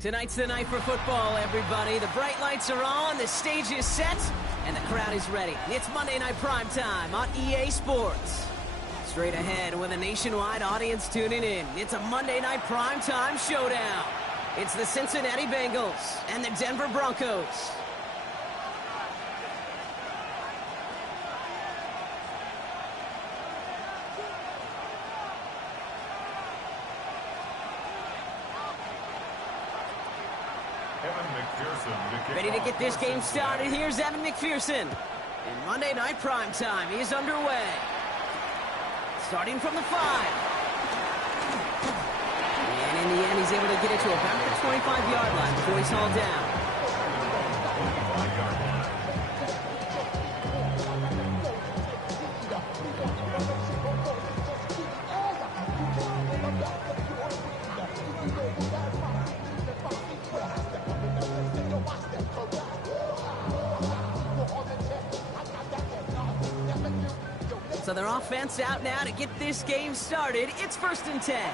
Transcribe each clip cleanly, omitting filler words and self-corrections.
Tonight's the night for football, everybody. The bright lights are on, the stage is set, and the crowd is ready. It's Monday Night Primetime on EA Sports. Straight ahead with a nationwide audience tuning in. It's a Monday Night Primetime showdown. It's the Cincinnati Bengals and the Denver Broncos. Ready to get this game started. Here's Evan McPherson. And Monday Night Primetime is underway. Starting from the 5. And in the end, he's able to get it to about the 25-yard line before he's hauled down. So their offense out now to get this game started. It's 1st and 10.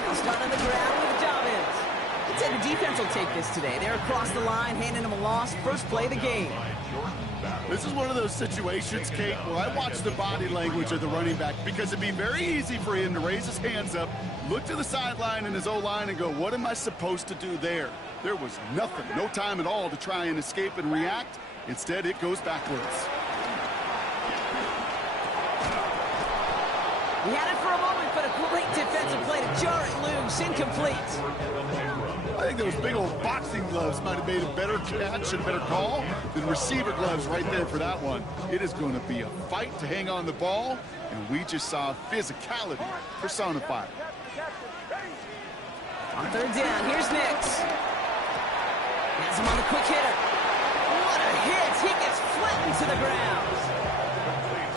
They'll start on the ground with Dobbins. I'd say the defense will take this today. They're across the line, handing them a loss. First play of the game. This is one of those situations, Kate, where I watch the body language of the running back because it'd be very easy for him to raise his hands up, look to the sideline in his O-line and go, what am I supposed to do there? There was nothing, no time at all to try and escape and react. Instead, it goes backwards. He had it for a moment, but a great defensive play to jar it loose. Incomplete. I think those big old boxing gloves might have made a better catch and better call than receiver gloves right there for that one. It is going to be a fight to hang on the ball, and we just saw physicality personified. On 3rd down, here's Nix. Has him on the quick hitter. What a hit! He gets flattened to the ground.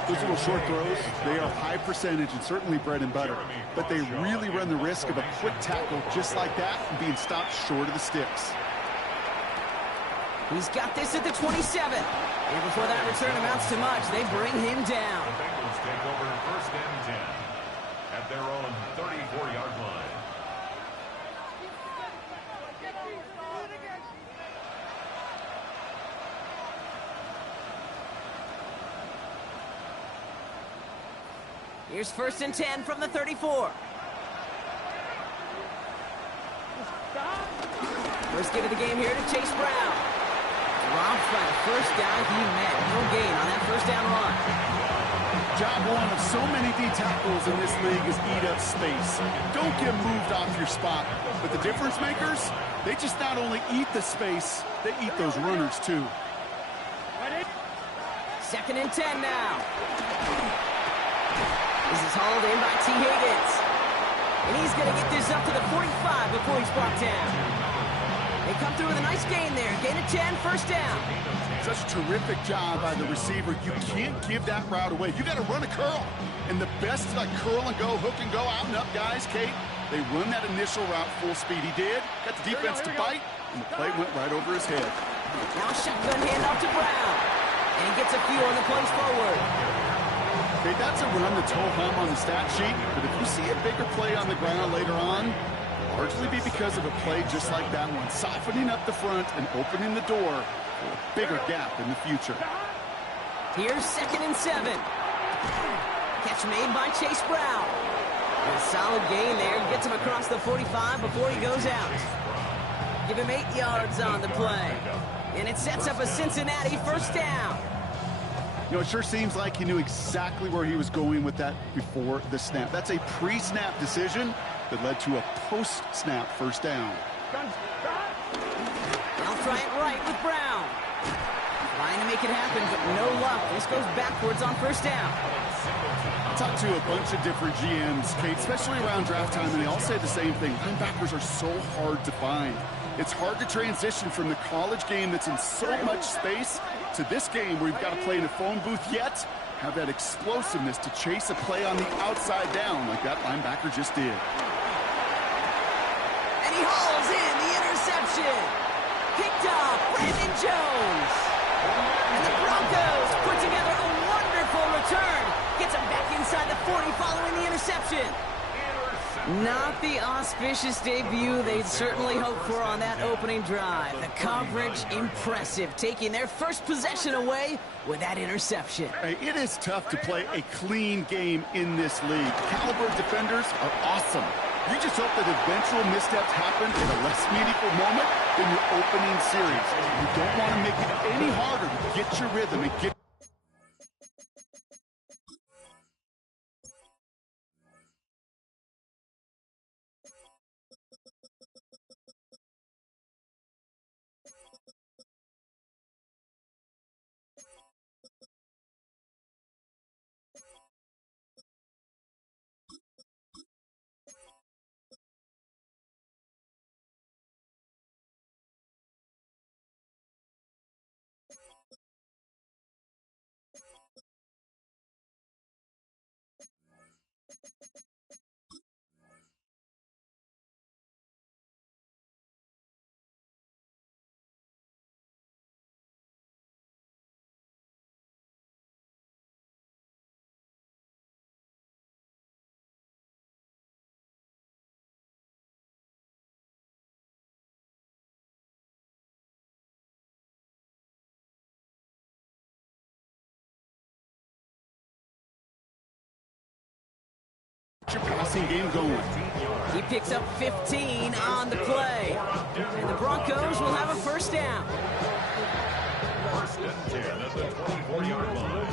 Those little short throws, they are high percentage and certainly bread and butter, but they really run the risk of a quick tackle just like that and being stopped short of the sticks. He's got this at the 27. And before that return amounts to much, they bring him down. The Bengals take over 1st and 10 at their own 34-yard line. Here's 1st and 10 from the 34. First give of the game here to Chase Brown. Robbed by the first down he met. No gain on that first down run. Job one of so many D tackles in this league is eat up space. Don't get moved off your spot. But the difference makers, they just not only eat the space, they eat those runners too. 2nd and 10 now. This is hauled in by T. Higgins. And he's going to get this up to the 45 before he's brought down. They come through with a nice gain there. Gain of 10, first down. Such a terrific job by the receiver. You can't give that route away. You got to run a curl. And the best, like curl and go, hook and go, out and up guys, Kate. They run that initial route full speed. He did. Got the defense to bite, and the play went right over his head. Now shotgun handoff to Brown. And he gets a few on the plays forward. Okay, that's a run that's ho-hum on the stat sheet, but if you see a bigger play on the ground later on, it'll largely be because of a play just like that one, softening up the front and opening the door for a bigger gap in the future. Here's 2nd and 7. Catch made by Chase Brown. And a solid gain there. Gets him across the 45 before he goes out. Give him 8 yards on the play. And it sets up a Cincinnati first down. You know, it sure seems like he knew exactly where he was going with that before the snap. That's a pre-snap decision that led to a post-snap first down. They'll try it right with Brown. Trying to make it happen, but no luck. This goes backwards on first down. I talked to a bunch of different GMs, Kate, especially around draft time, and they all say the same thing. Linebackers are so hard to find. It's hard to transition from the college game that's in so much space to this game where you've got to play in a phone booth, yet have that explosiveness to chase a play on the outside down like that linebacker just did. And he hauls in the interception. Picked off Brandon Jones. And the Broncos put interception. Not the auspicious debut they'd certainly hoped for on that opening drive. The coverage, impressive, taking their first possession away with that interception. Hey, it is tough to play a clean game in this league. Caliber defenders are awesome. You just hope that eventual missteps happen in a less meaningful moment than your opening series. You don't want to make it any harder to get your rhythm and get your passing game going. He picks up 15 on the play. And the Broncos will have a first down. First and 10 at the 24-yard line.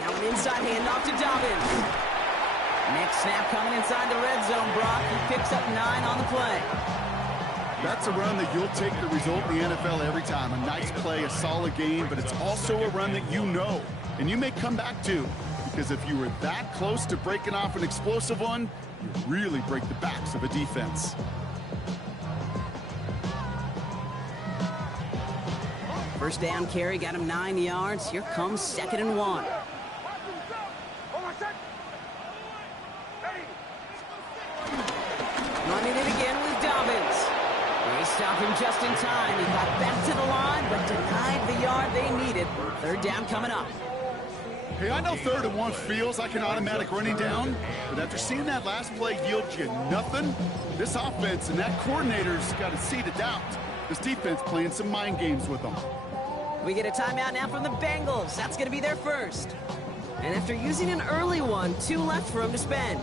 Now an inside handoff to Dobbins. Next snap coming inside the red zone, Brock. He picks up 9 on the play. That's a run that you'll take the result in the NFL every time. A nice play, a solid game, but it's also a run that you know, and you may come back to, because if you were that close to breaking off an explosive one, you really break the backs of a defense. First down carry got him 9 yards. Here comes 2nd and 1. Running it again with Dobbins. They stop him just in time. He got back to the line, but denied the yard they needed. Third down coming up. Hey, I know 3rd and 1 feels like an automatic running down, but after seeing that last play yield you nothing, this offense and that coordinator's got a seed of doubt. This defense playing some mind games with them. We get a timeout now from the Bengals. That's going to be their first. And after using an early one, 2 left for him to spend.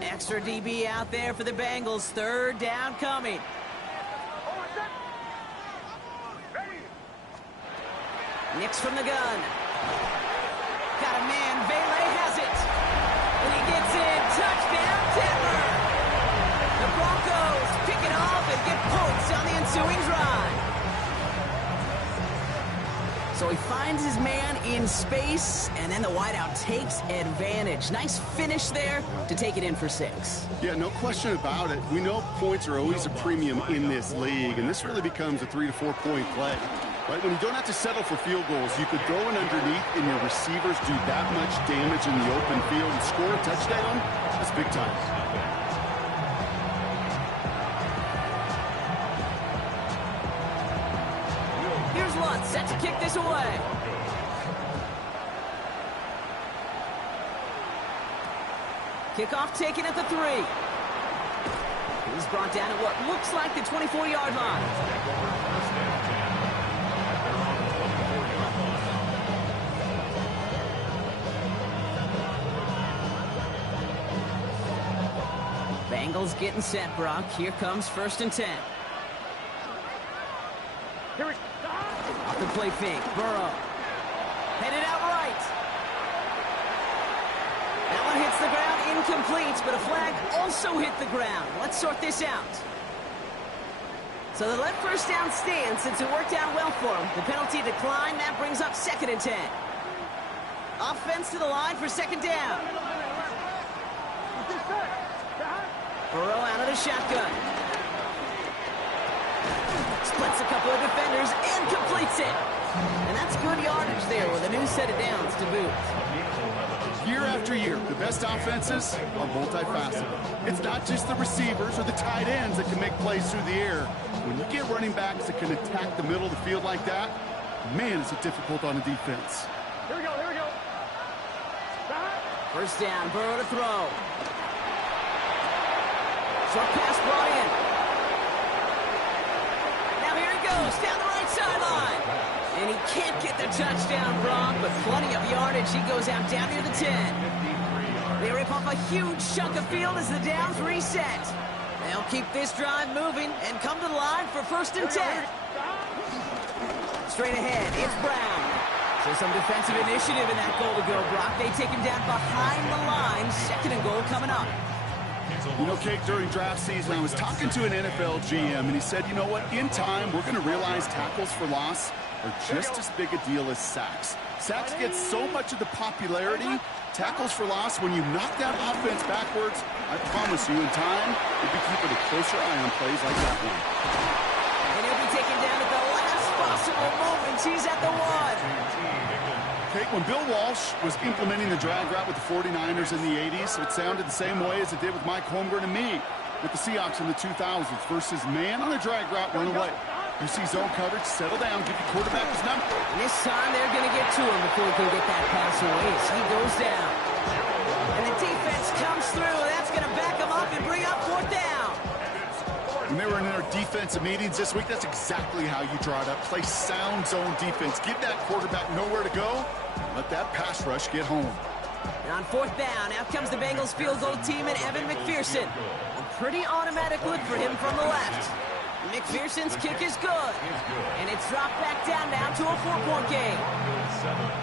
Extra DB out there for the Bengals. Third down coming. Nix from the gun. Got a man. Vele has it. And he gets in. Touchdown, Denver. The Broncos pick it off and get points on the ensuing drive. So he finds his man in space, and then the wideout takes advantage. Nice finish there to take it in for 6. Yeah, no question about it. We know points are always a premium in this league, and this really becomes a 3 to 4 point play. Right, when you don't have to settle for field goals, you could throw it underneath and your receivers do that much damage in the open field and score a touchdown. That's big time. Here's Lutz, set to kick this away. Kickoff taken at the 3. He's brought down at what looks like the 24-yard line. Bengals getting set, Brock. Here comes 1st and 10. Off the play fake. Burrow. Headed out right. That one hits the ground, incomplete, but a flag also hit the ground. Let's sort this out. So they let first down stand since it worked out well for him. The penalty declined. That brings up 2nd and 10. Offense to the line for second down. Burrow out of the shotgun. Splits a couple of defenders and completes it. And that's good yardage there with a new set of downs to boot. Year after year, the best offenses are multifaceted. It's not just the receivers or the tight ends that can make plays through the air. When you get running backs that can attack the middle of the field like that, man, is it difficult on a defense. Here we go, here we go. First down, Burrow to throw. Short pass brought in. Now here he goes, down the right sideline. And he can't get the touchdown, Brock, but plenty of yardage. He goes out down near the 10. They rip off a huge chunk of field as the downs reset. They'll keep this drive moving and come to the line for first and 10. Straight ahead, it's Brown. So some defensive initiative in that goal to go, Brock. They take him down behind the line. Second and goal coming up. You know, Kate, during draft season, I was talking to an NFL GM, and he said, you know what, in time, we're going to realize tackles for loss are just as big a deal as sacks. Sacks get so much of the popularity. Tackles for loss, when you knock that offense backwards, I promise you, in time, you'll be keeping a closer eye on plays like that one. And he'll be taken down at the last possible moments. He's at the 1. Kate, when Bill Walsh was implementing the drag route with the 49ers in the 80s, it sounded the same way as it did with Mike Holmgren and me with the Seahawks in the 2000s versus man on a drag route, run away. You see zone coverage, settle down, give the quarterback his number. And this time they're going to get to him before he can get that pass away as he goes down. And the defense comes through. That's going to back him up and bring up fourth down. When they were in their defensive meetings this week, that's exactly how you draw it up. Play sound zone defense. Give that quarterback nowhere to go. Let that pass rush get home. And on fourth down, out comes the Bengals field goal team and Evan McPherson. A pretty automatic look for him from the left. McPherson's kick is good. And it's dropped back down now to a 4-point game.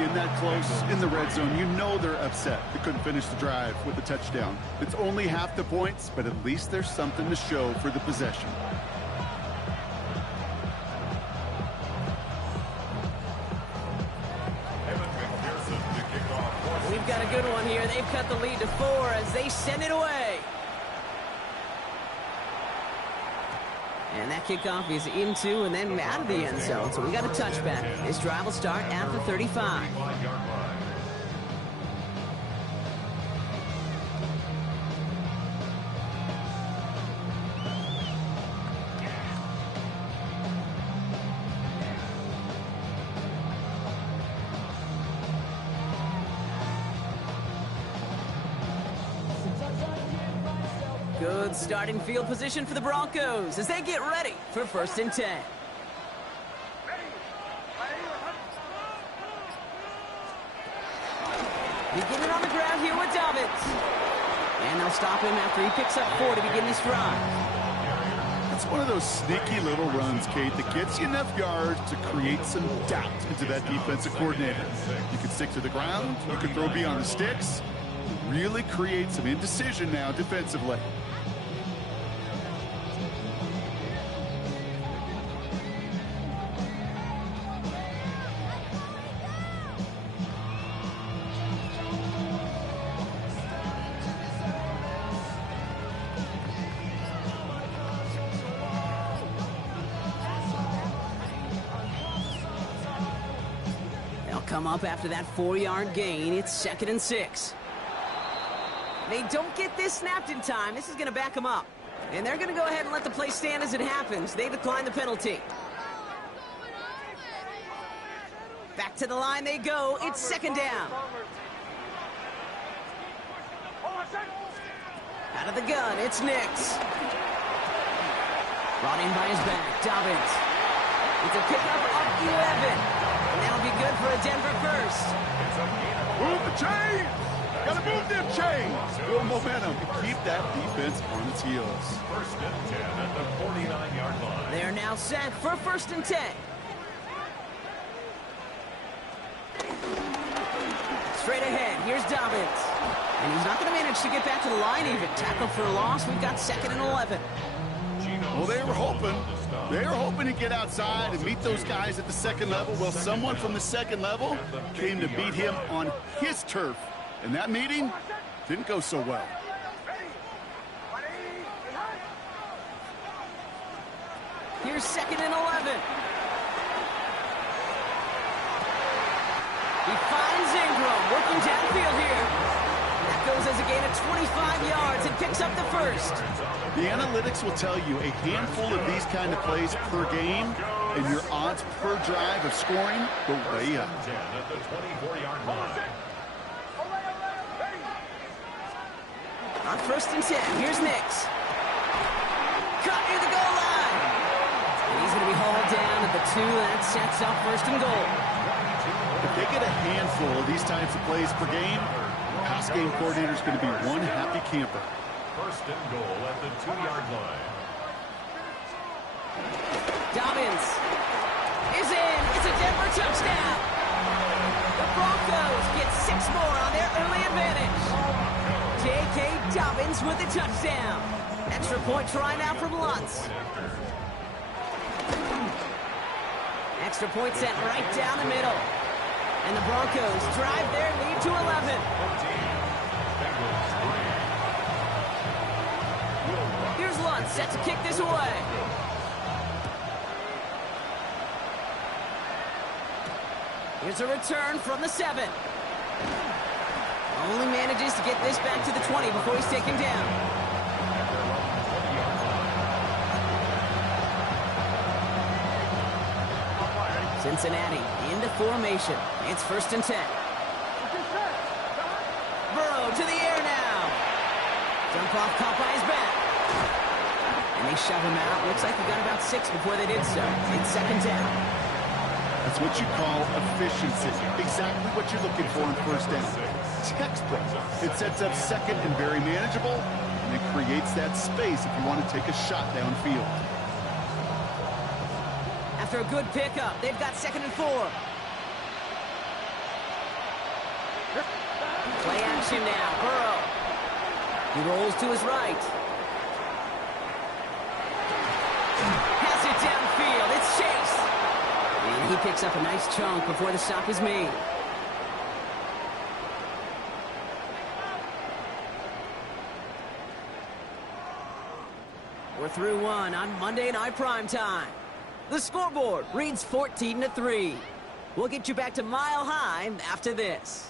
In that close, in the red zone, you know they're upset. They couldn't finish the drive with the touchdown. It's only half the points, but at least there's something to show for the possession. We've got a good one here. They've cut the lead to 4 as they send it away. And that kickoff is into and then out of the end zone. So we got a touchback. This drive will start at the 35. Good starting field position for the Broncos as they get ready for first and 10. Beginning on the ground here with Dobbins. And they'll stop him after he picks up 4 to begin this drive. It's one of those sneaky little runs, Kate, that gets you enough yards to create some doubt into that defensive coordinator. You can stick to the ground, you can throw beyond the sticks, really create some indecision now defensively. Come up after that 4-yard gain. It's 2nd and 6. They don't get this snapped in time. This is going to back them up. And they're going to go ahead and let the play stand as it happens. They decline the penalty. Back to the line they go. It's 2nd down. Out of the gun, it's Nix. Brought in by his back, Dobbins. It's a pickup of 11. And that'll be good for a Denver first. Move the chains! Gotta move them chains! Build momentum and keep that defense on its heels. First and 10 at the 49-yard line. They are now set for first and 10. Straight ahead, here's Dobbins. And he's not going to manage to get back to the line even. Tackle for a loss. We've got 2nd and 11. Well, they were hoping. They are hoping to get outside and meet those guys at the second level. Well, someone from the second level came to beat him on his turf. And that meeting didn't go so well. Here's 2nd and 11. He finds Ingram, working downfield here. That goes as a gain of 25 yards and picks up the first. The analytics will tell you a handful of these kind of plays per game, and your odds per drive of scoring go way up. At the 24-yard line. On 1st and 10, here's Nix. Caught near the goal line. And he's going to be hauled down at the 2. That sets up 1st and goal. If they get a handful of these types of plays per game, the pass game coordinator is going to be one happy camper. 1st and goal at the 2-yard line. Dobbins is in. It's a Denver touchdown. The Broncos get 6 more on their early advantage. J.K. Dobbins with the touchdown. Extra point try now from Lutz. Extra point sent right down the middle. And the Broncos drive their lead to 11. Here's Lutz set to kick this away. Here's a return from the 7. Only manages to get this back to the 20 before he's taken down. Cincinnati into formation. It's 1st and 10. Burrow to the air now. Dump off caught by his back. And they shove him out. Looks like he got about 6 before they did so. It's 2nd down. That's what you call efficiency. Exactly what you're looking for in 1st down. Textbook. It sets up 2nd and very manageable, and it creates that space if you want to take a shot downfield. After a good pickup, they've got 2nd and 4. Play action now. Burrow. He rolls to his right. Has it downfield. It's Chase. And he picks up a nice chunk before the stop is made. We're through 1 on Monday Night Primetime. The scoreboard reads 14-3. We'll get you back to Mile High after this.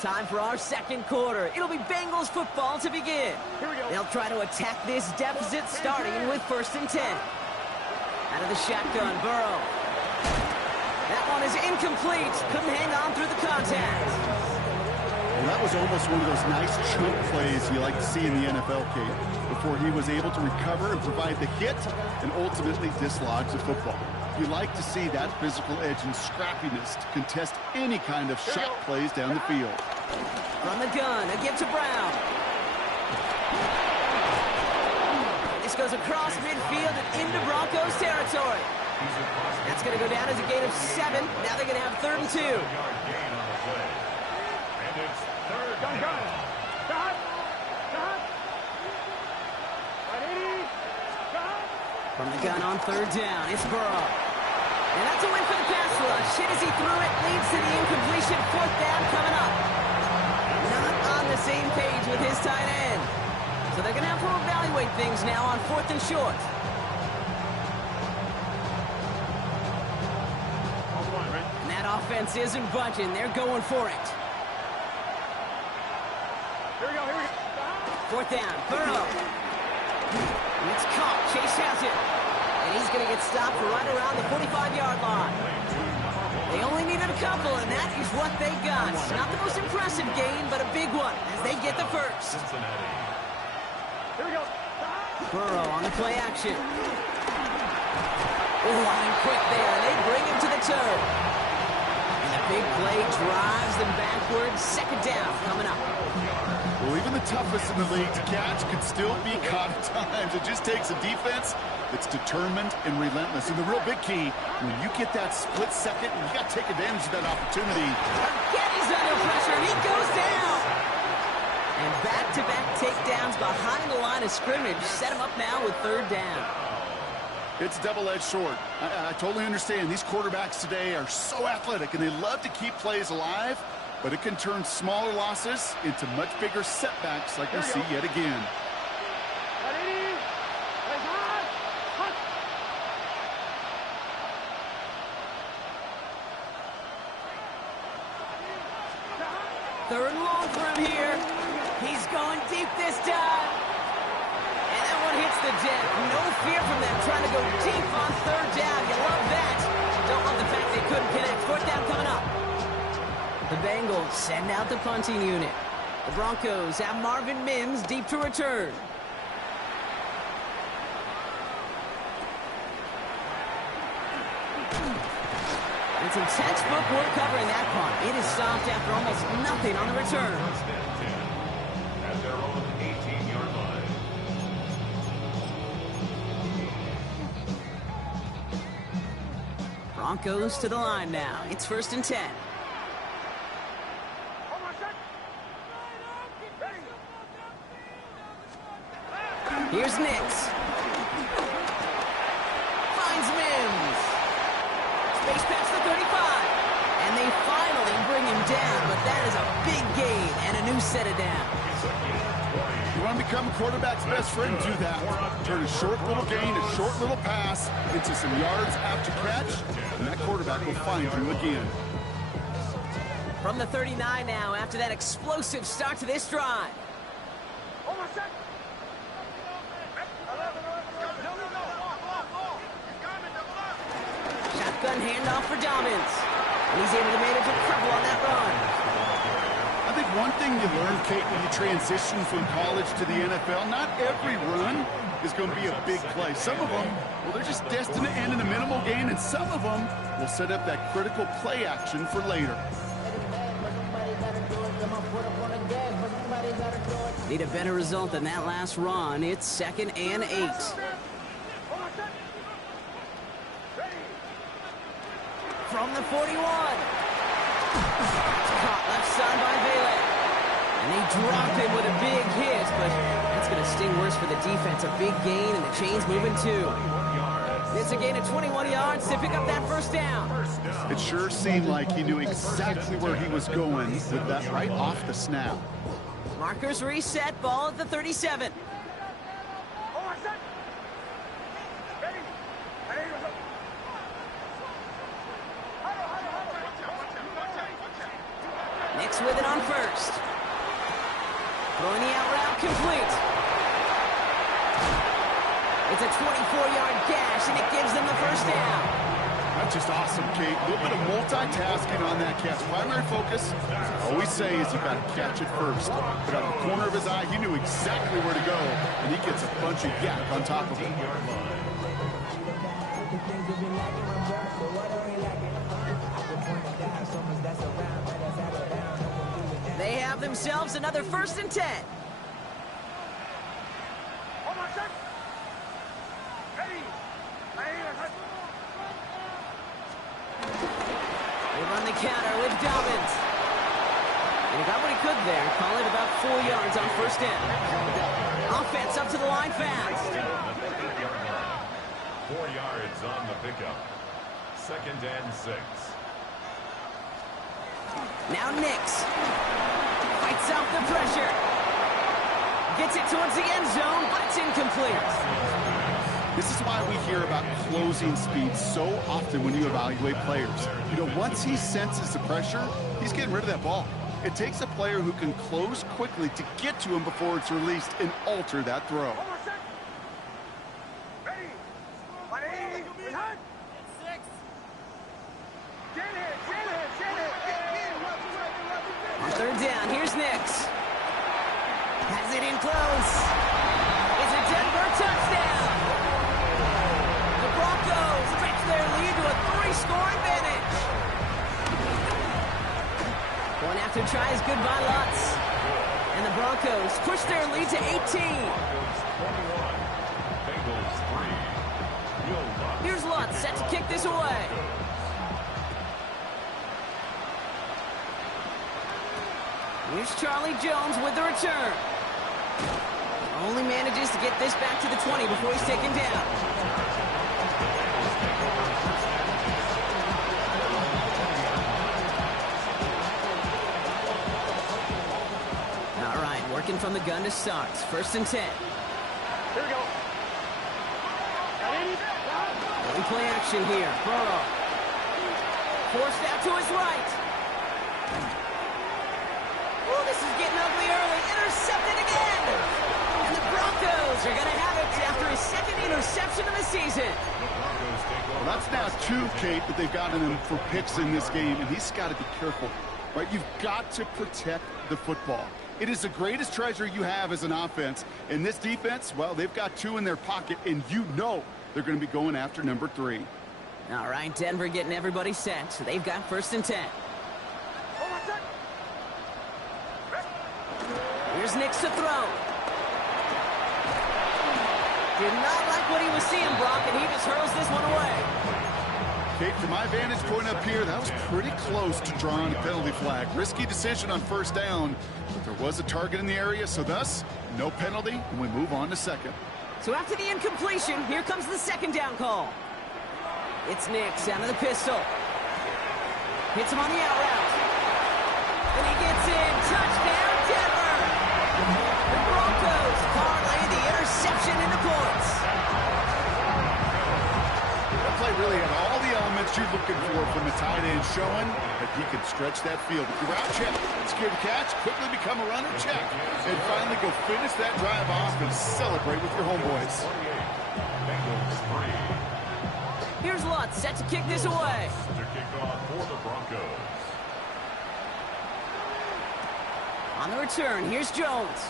Time for our 2nd quarter. It'll be Bengals football to begin. Here we go. They'll try to attack this deficit starting with 1st and 10. Out of the shotgun, Burrow. That one is incomplete. Couldn't hang on through the contact. Well, that was almost one of those nice chunk plays you like to see in the NFL, Kate, before he was able to recover and provide the hit and ultimately dislodge the football. You like to see that physical edge and scrappiness to contest any kind of shot plays down the field. From the gun, a give to Brown. This goes across midfield and into Broncos territory. That's going to go down as a gain of 7. Now they're going to have 3rd and 2. And it's 3rd down. From the gun on 3rd down, it's Burrow. And that's a win for the pass rush. Hit as he threw it, leads to the incompletion. 4th down coming up. Not on the same page with his tight end. So they're going to have to evaluate things now on 4th and short. And that offense isn't budging. They're going for it. Here we go. 4th down, Burrow. And it's caught. Chase has it. And he's going to get stopped right around the 45-yard line. They only needed a couple, and that is what they got. Not the most impressive gain, but a big one as they get the first. Cincinnati. Here we go. Burrow on the play action. Oh, line quick there, and they bring him to the turn. And the Big play drives them backwards. Second down coming up. Well, even the toughest in the league to catch could still be caught at times. It just takes a defense that's determined and relentless. And the real big key, when you get that split second, you got to take advantage of that opportunity. Again, he's under pressure, and he goes down. And back-to-back takedowns behind the line of scrimmage set him up now with third down. It's double-edged sword. I totally understand. These quarterbacks today are so athletic, and they love to keep plays alive, but it can turn smaller losses into much bigger setbacks like we see yet again. Third and long for him here. He's going deep this time. And that one hits the deck. No fear from them trying to go deep on third down. You love that. Don't love the fact they couldn't connect. Fourth down coming up. The Bengals send out the punting unit. The Broncos have Marvin Mims deep to return. And some textbook work covering that punt. It is stopped after almost nothing on the return. At their own 18-yard line. Broncos to the line now. It's 1st and 10. Here's Nix. Finds Mims. Space past the 35. And they finally bring him down, but that is a big gain and a new set of downs. You want to become a quarterback's best friend, do that. Turn a short little gain, a short little pass into some yards after catch, and that quarterback will find you again. From the 39 now, after that explosive start to this drive. Shotgun handoff for Dobbins. And he's able to manage a couple on that run. I think one thing you learn, Kate, when you transition from college to the NFL, not every run is going to be a big play. Some of them, well, they're just destined to end in a minimal gain, and some of them will set up that critical play action for later. Need a better result than that last run. It's 2nd and 8. From the 41. Caught left side by Vela. And they drop him with a big hit, but that's going to sting worse for the defense. A big gain, and the chain's moving too. It's a gain of 21 yards to pick up that first down. It sure seemed like he knew exactly where he was going with that right off the snap. Markers reset, ball at the 37. Nix with it on first. Throwing the out route complete. It's a 24-yard gash, and it gives them the first down. That's just awesome, Kate. A little bit of multitasking on that catch. Primary focus, I always say, is you got to catch it first. But out of the corner of his eye, he knew exactly where to go, and he gets a bunch of yak on top of it. They have themselves another 1st and 10. They run the counter with Dobbins. And he got what he could there. Call it about 4 yards on first down. Offense up to the line fast. 4 yards on the pickup. 2nd and 6. Now Nix. Fights off the pressure. Gets it towards the end zone, but it's incomplete. This is why we hear about closing speed so often when you evaluate players. You know, once he senses the pressure, he's getting rid of that ball. It takes a player who can close quickly to get to him before it's released and alter that throw. On third down, here's Nix. Has it in close. It's a Denver touchdown. The Broncos stretch their lead to a 3-score advantage. Point after try is good by Lutz. And the Broncos push their lead to 18. Broncos 21, Bengals 3. Will Lutz. Here's Lutz set to kick this away. Here's Charlie Jones with the return. Only manages to get this back to the 20 before he's taken down. All right, working from the gun to start. 1st and 10. Here we go. Early play action here. Burrow. Forced out to his right. Oh, this is getting ugly early. Intercepted again. And the Broncos are going to have it after his 2nd interception of the season. Well, that's now 2, Kate, that they've gotten him for picks in this game, and he's got to be careful, right? You've got to protect the football. It is the greatest treasure you have as an offense. And this defense, well, they've got 2 in their pocket, and you know they're going to be going after number 3. All right, Denver getting everybody set. So they've got 1st and 10. Here's Nix to throw. Did not like what he was seeing, Brock, and he just hurls this one away. Kate, from my vantage point up here, that was pretty close to drawing a penalty flag. Risky decision on 1st down, but there was a target in the area, so thus, no penalty, and we move on to 2nd. So after the incompletion, here comes the 2nd down call. It's Nix out of the pistol. Hits him on the out route. And he gets in. Touchdown, Denver! The Broncos parlay the interception into points. That play really had all the elements you're looking for from the tight end, showing that he can stretch that field. With your route check, secure the catch, quickly become a runner, check, and finally go finish that drive off and celebrate with your homeboys. 28, Bengals 3. Here's Lutz set to kick this away. To kick off for the Broncos. On the return, here's Jones.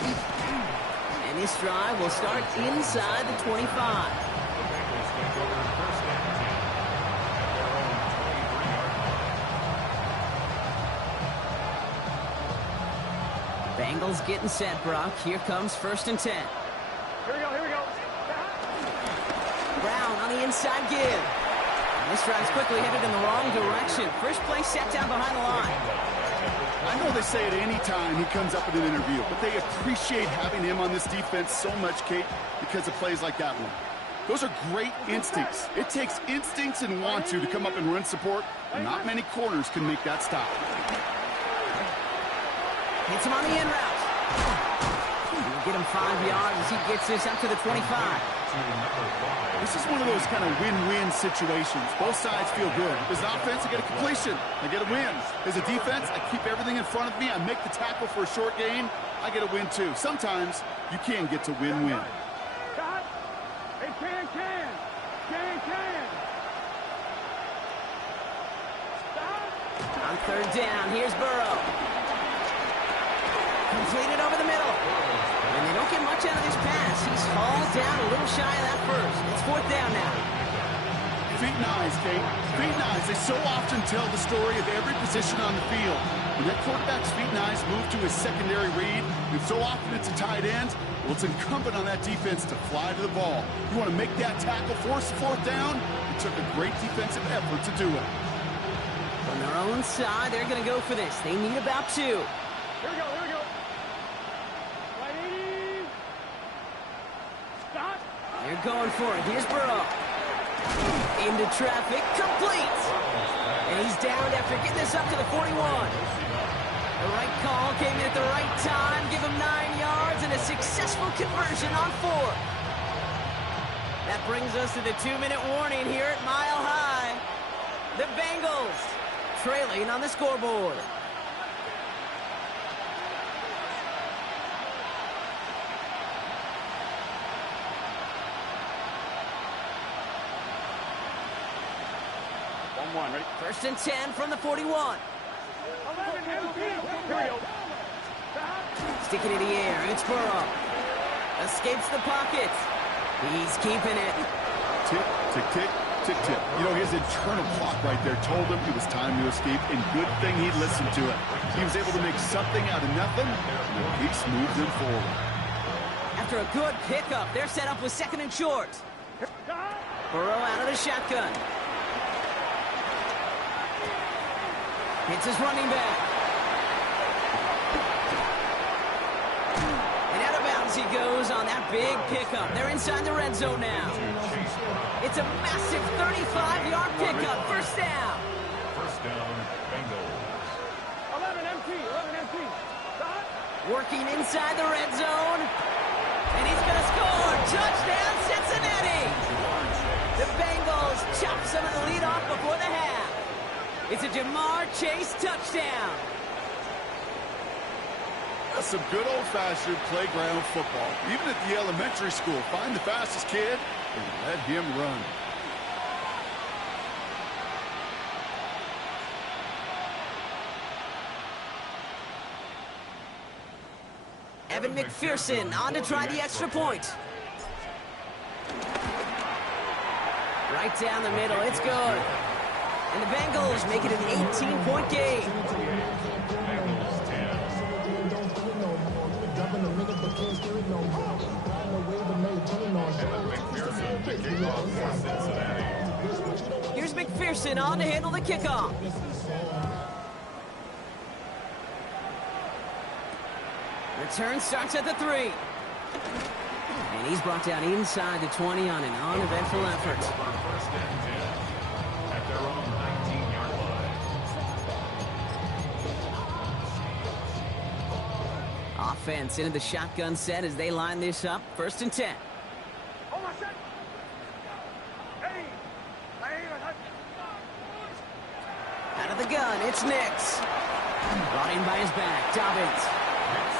And this drive will start inside the 25. The Bengals take over 1st and 10 at their own 23-yard line. Bengals getting set, Brock. Here comes 1st and 10. Here we go, here we go. Brown on the inside give. And this drive's quickly headed in the wrong direction. First play set down behind the line. I know they say it any time he comes up in an interview, but they appreciate having him on this defense so much, Kate, because of plays like that one. Those are great instincts. It takes instincts and want to come up and run support, and not many corners can make that stop. Hits him on the in route. He'll get him 5 yards as he gets this up to the 25. This is one of those kind of win-win situations. Both sides feel good. As an offense, I get a completion. I get a win. As a defense, I keep everything in front of me. I make the tackle for a short gain. I get a win, too. Sometimes you can get to win-win. Stop. Hey, can. Stop. On 3rd down, here's Burrow. Completed over the middle. And they don't get much out of this pass. He's hauled down a little shy of that first. It's 4th down now. Feet and eyes, Kate. Feet and eyes. They so often tell the story of every position on the field. When that quarterback's feet and eyes move to his secondary read, and so often it's a tight end, well, it's incumbent on that defense to fly to the ball. You want to make that tackle, force the 4th down? It took a great defensive effort to do it. On their own side, they're going to go for this. They need about 2. Here we go. Right 80. Stop. They're going for it. Here's Burrow. Into traffic, complete. And he's down after getting this up to the 41. The right call came in at the right time. Give him 9 yards and a successful conversion on 4th. That brings us to the 2-minute warning here at Mile High. The Bengals trailing on the scoreboard. Ready? 1st and 10 from the 41. 11, here we go. Sticking in the air, it's Burrow. Escapes the pocket. He's keeping it. Tick, tick, tick, tick-tick. You know, his internal clock right there told him it was time to escape, and good thing he listened to it. He was able to make something out of nothing, and the pace moved him forward. After a good pickup, they're set up with 2nd and short. Burrow out of the shotgun. Hits his running back. And out of bounds he goes on that big pickup. They're inside the red zone now. It's a massive 35-yard pickup. First down. First down, Bengals. 11 empty. 11 empty. Stop. Working inside the red zone. And he's going to score. Touchdown, Cincinnati. The Bengals chop some of the lead off before the half. It's a Jamar Chase touchdown. That's some good old-fashioned playground football. Even at the elementary school, find the fastest kid and let him run. Evan McPherson on to try the extra point. Right down the middle, it's good. And the Bengals make it an 18-point game. Bengals 10. Here's McPherson on to handle the kickoff. Return starts at the 3. And he's brought down inside the 20 on an uneventful effort. First and 10 at their own 19-yard line. Offense into the shotgun set as they line this up. 1st and 10. Out of the gun, it's Nix. Brought in by his back, Dobbins.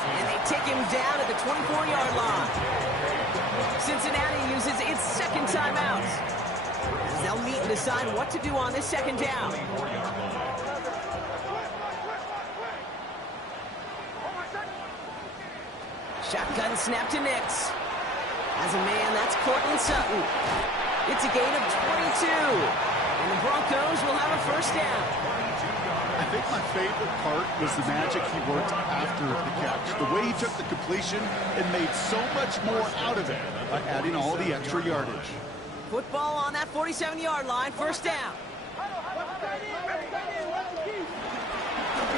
And they take him down at the 24-yard line. Cincinnati uses its 2nd timeout. As they'll meet and decide what to do on this 2nd down. Shotgun snap to Nix. As a man, that's Cortland Sutton. It's a gain of 22. And the Broncos will have a 1st down. I think my favorite part was the magic he worked after the catch. The way he took the completion and made so much more out of it by adding all the extra yardage. Football on that 47-yard line, 1st down.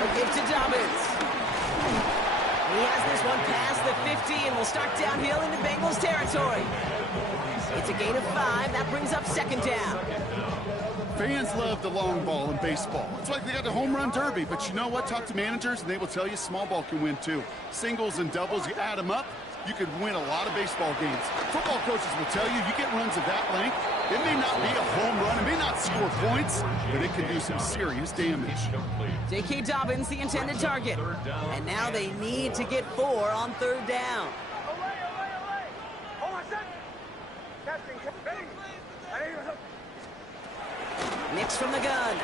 A give to Dobbins. He has this one past the 50 and will start downhill into Bengals territory. It's a gain of 5. That brings up 2nd down. Fans love the long ball in baseball. It's like they got the home run derby, but you know what? Talk to managers, and they will tell you small ball can win too. Singles and doubles, you add them up, you could win a lot of baseball games. Football coaches will tell you, you get runs of that length, it may not be a home run, it may not score points, but it can do some serious damage. J.K. Dobbins, the intended target. And now they need to get 4 on 3rd down. Nix from the gun.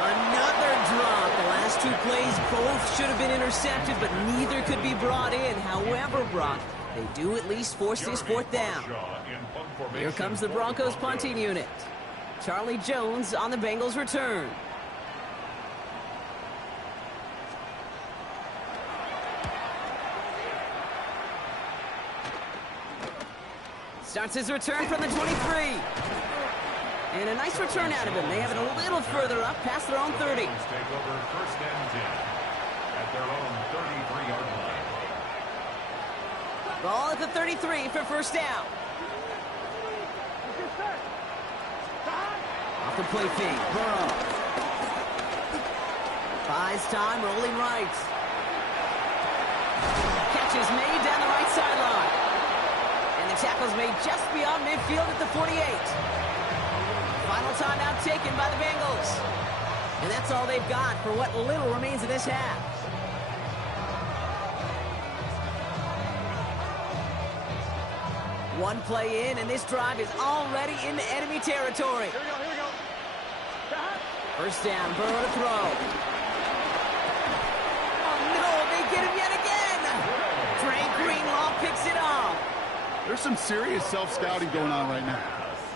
Another drop. The last 2 plays both should have been intercepted, but neither could be brought in. However, Brock, they do at least force this 4th down. Here comes the Broncos punting unit. Charlie Jones on the Bengals return. Starts his return from the 23. And a nice return out of him. They have it a little further up past their own 30. Take over 1st and 10 at their own 33-yard line. Ball at the 33 for 1st down. Off the play fake, Burrow. Buys time, rolling right. Catch is made down the right sideline. And the tackle's made just beyond midfield at the 48. Final timeout taken by the Bengals. And that's all they've got for what little remains of this half. One play in, and this drive is already into enemy territory. Here we go, here we go. 1st down, Burrow to throw. Oh no, they get him yet again. Trey Greenlaw picks it off. There's some serious self-scouting going on right now.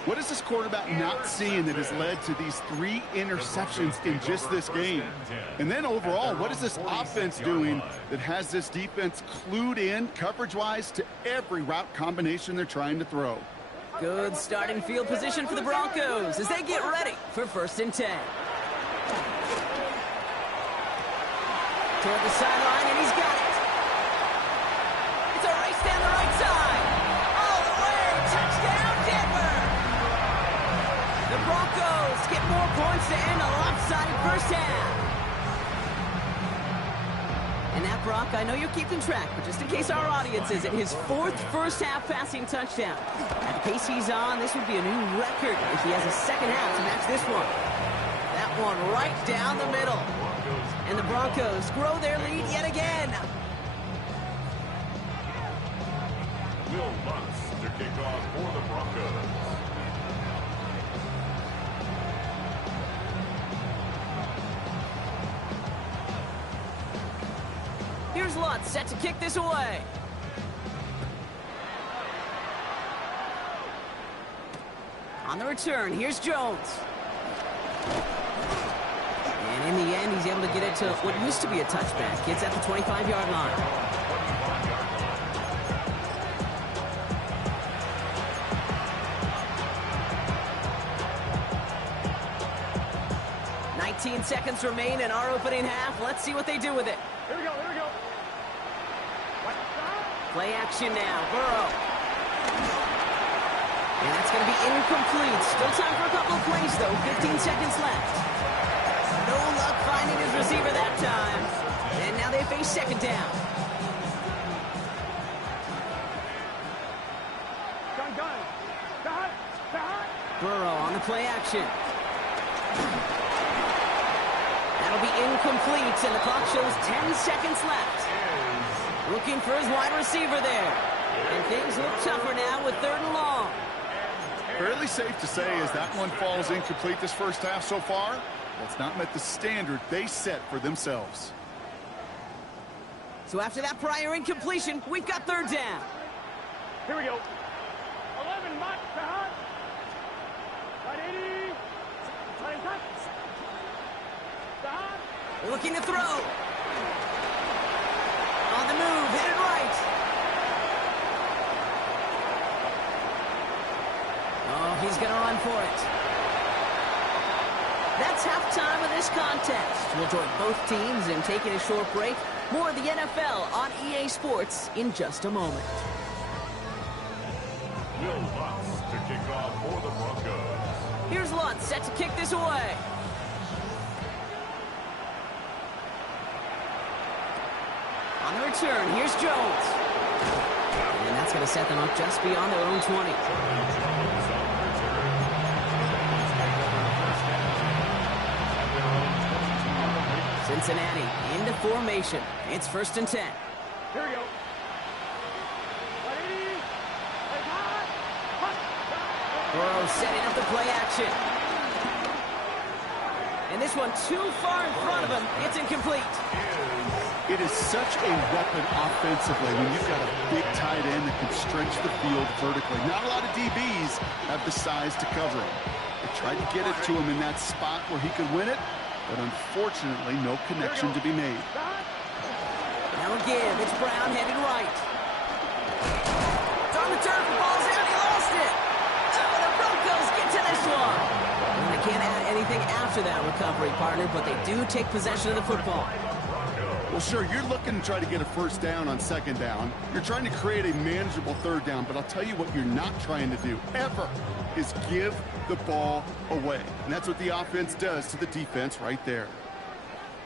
What is this quarterback not seeing that has led to these 3 interceptions in just this game? And then overall, what is this offense doing that has this defense clued in coverage-wise to every route combination they're trying to throw? Good starting field position for the Broncos as they get ready for 1st and 10. Toward the sideline, and he's got it. It's a race down the right side. All the way. Touchdown, Denver. The Broncos get more points to end a lopsided first half. And that, Brock, I know you're keeping track, but just in case our audience isn't, his 4th first-half passing touchdown. At the pace he's on, this would be a new record if he has a second half to match this one. That one right down the middle. And the Broncos grow their lead yet again. Will Lutz to kick off for the Broncos. Here's Lutz set to kick this away. On the return, here's Jones. And in the end, he's able to get it to what used to be a touchback. Gets at the 25-yard line. 19 seconds remain in our opening half. Let's see what they do with it. Here we go, here we go. Play action now, Burrow. And that's going to be incomplete. Still time for a couple of plays, though. 15 seconds left. No luck finding his receiver that time. And now they face 2nd down. Burrow on the play action. That'll be incomplete, and the clock shows 10 seconds left. Looking for his wide receiver there. And things look tougher now with 3rd and long. Fairly safe to say as that one falls incomplete this first half so far, well, it's not met the standard they set for themselves. So after that prior incompletion, we've got 3rd down. Here we go. 11 mark, Sahar. Right 80. Right touch. Sahar. Looking to throw. On the move, headed right. Oh, he's going to run for it. That's halftime of this contest. We'll join both teams in taking a short break. More of the NFL on EA Sports in just a moment. Will Lutz to kick off for the Broncos. Here's Lutz set to kick this away. On the return, here's Jones. And that's going to set them up just beyond their own 20. Cincinnati into formation. It's 1st and 10. Here we go. Burrow setting up the play action. And this one too far in front of him. It's incomplete. It is such a weapon offensively when you've got a big tight end that can stretch the field vertically. Not a lot of DBs have the size to cover him. They tried to get it to him in that spot where he could win it, but unfortunately, no connection to be made. Now again, it's Brown headed right. It's on the turf, the ball's out, he lost it. Oh, the Broncos get to this one. And they can't add anything after that recovery, partner, but they do take possession of the football. Well, sure, you're looking to try to get a 1st down on 2nd down. You're trying to create a manageable 3rd down, but I'll tell you what you're not trying to do, ever, is give the ball away. And that's what the offense does to the defense right there.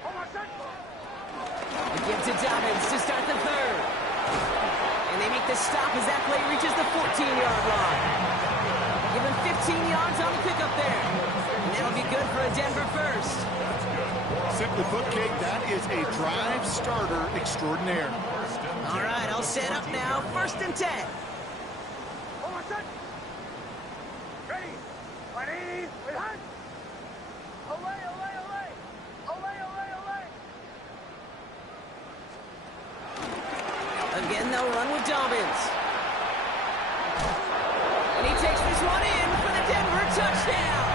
They give to Dobbins to start the 3rd. And they make the stop as that play reaches the 14-yard line. Give him 15 yards on the pickup there. And that'll be good for a Denver 1st. Simply put, Kate, that is a drive starter extraordinaire. All right, I'll set up now. 1st and 10. Ready. Right 80. Wait, hard. Away, away, away. Away, away, away. Again, they'll run with Dobbins. Drives one in for the Denver touchdown.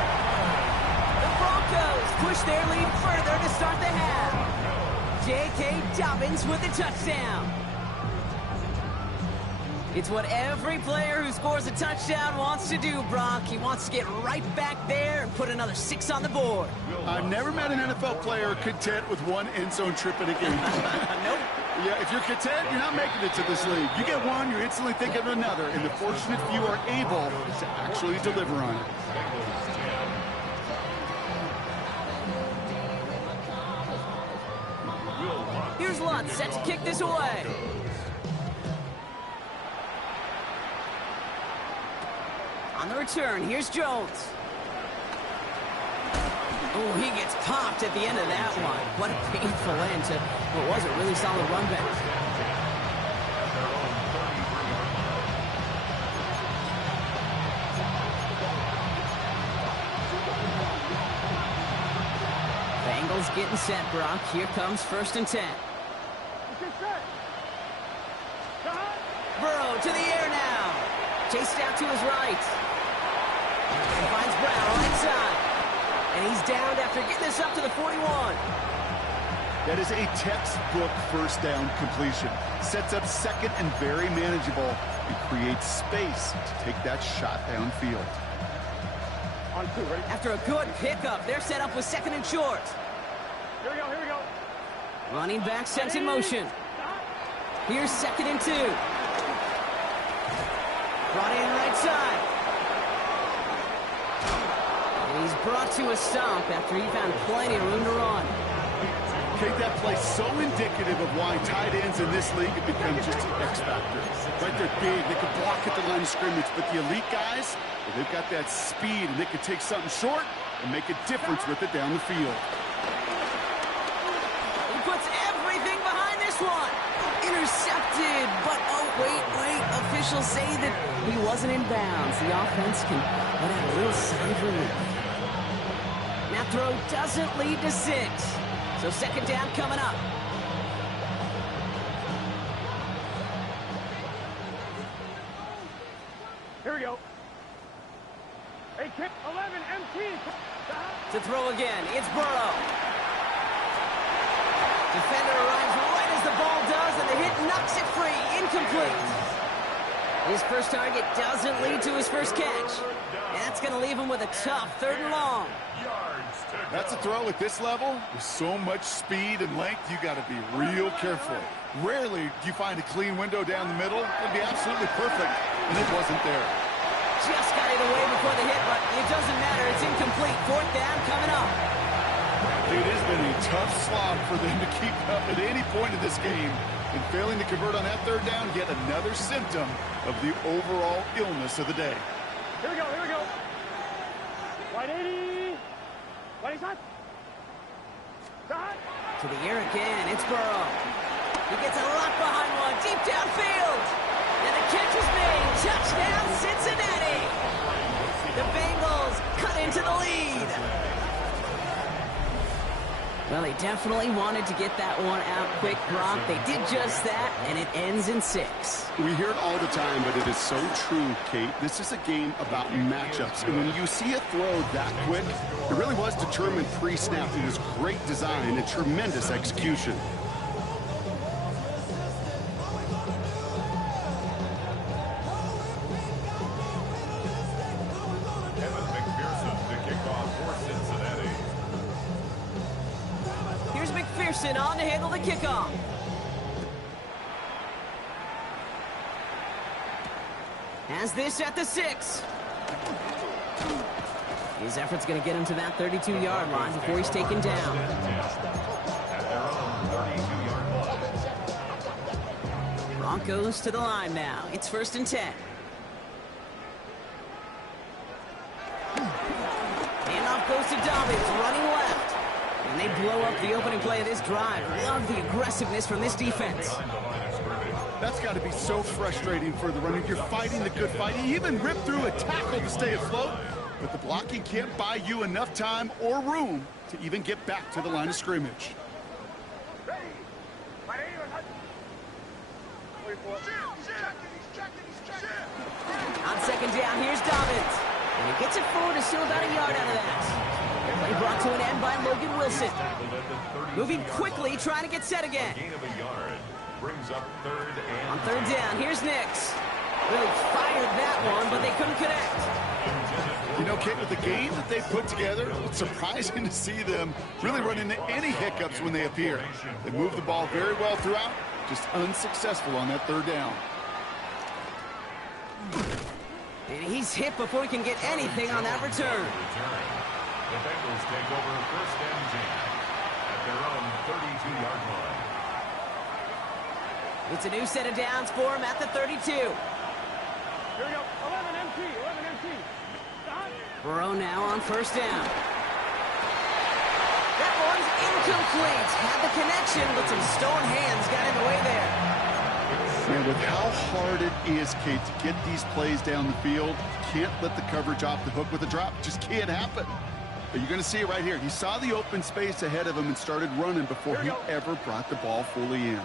The Broncos push their lead further to start the half. J.K. Dobbins with the touchdown. It's what every player who scores a touchdown wants to do, Brock. He wants to get right back there and put another 6 on the board. I've never met an NFL player content with one end zone trip in a game. Nope. Yeah, if you're content, you're not making it to this league. You get one, you're instantly thinking of another, and the fortunate few are able to actually deliver on it. Here's Lutz set to kick this away. On the return, here's Jones. Oh, he gets popped at the end of that one. What a painful end to what was a really solid run back. Bengals getting set, Brock. Here comes 1st and 10. Burrow to the air now. Chased out to his right. He finds Brown right side. And he's downed after getting this up to the 41. That is a textbook first down completion. Sets up second and very manageable and creates space to take that shot downfield. On 2, ready? After a good pickup, they're set up with 2nd and short. Here we go, here we go. Running back sent in motion. Here's 2nd and 2. Brought in right side. And he's brought to a stop after he found plenty of room to run. Kate, that play so indicative of why tight ends in this league have become just an X factor. Right, they're big, they can block at the line of scrimmage, but the elite guys, well, they've got that speed and they can take something short and make a difference with it down the field. He puts everything behind this one. Intercepted, but oh, wait. Officials say that he wasn't in bounds. The offense can let out a little sigh of relief. That throw doesn't lead to 6. So 2nd down coming up. Here we go. Hey, kick 11, MT. To throw again, it's Burrow. Defender arrives right as the ball does, and the hit knocks it free. Incomplete. His first target doesn't lead to his first catch. And that's going to leave him with a tough 3rd and long. That's a throw at this level. With so much speed and length, you got to be real careful. Rarely do you find a clean window down the middle. It'd be absolutely perfect, and it wasn't there. Just got it away before the hit, but it doesn't matter. It's incomplete. 4th down coming up. It has been a tough slog for them to keep up at any point in this game. And failing to convert on that 3rd down, yet another symptom of the overall illness of the day. Here we go, here we go. Wide 80. Wide shot. Shot. To the air again. It's Burrow. He gets a lot behind one. Deep downfield. And the catch is made. Touchdown, Cincinnati. The Bengals cut into the lead. Well, they definitely wanted to get that one out quick, Brock. They did just that, and it ends in 6. We hear it all the time, but it is so true, Kate. This is a game about matchups. And when you see a throw that quick, it really was determined pre-snap. It was great design and tremendous execution. On to handle the kickoff. Has this at the 6. His effort's going to get him to that 32-yard line before he's taken down. Broncos to the line now. It's 1st and 10. Handoff goes to Dobbins, running left. And they blow up the opening play of this drive. Love the aggressiveness from this defense. That's got to be so frustrating for the runner. You're fighting the good fight. You even rip through a tackle to stay afloat, but the blocking can't buy you enough time or room to even get back to the line of scrimmage. On On second down, here's Dobbins. And he gets it forward, is still about a yard out of that. Play brought to an end by Logan Wilson. Moving quickly, trying to get set again. Gain of a yard. Brings up third and On third down, here's Nix. Really fired that one, but they couldn't connect. You know, Kate, with the game that they put together, it's surprising to see them really run into any hiccups when they appear. They move the ball very well throughout, just unsuccessful on that third down. And he's hit before he can get anything on that return. The Bengals take over first and 10 at their own 32-yard line. It's a new set of downs for him at the 32. Here we go. 11 MT. 11 MT. Stop. Burrow now on first down. That one's incomplete. Had the connection, but some stone hands got in the way there. And with how hard it is, Kate, to get these plays down the field, can't let the coverage off the hook with a drop. Just can't happen. But you're going to see it right here. He saw the open space ahead of him and started running before he ever brought the ball fully in.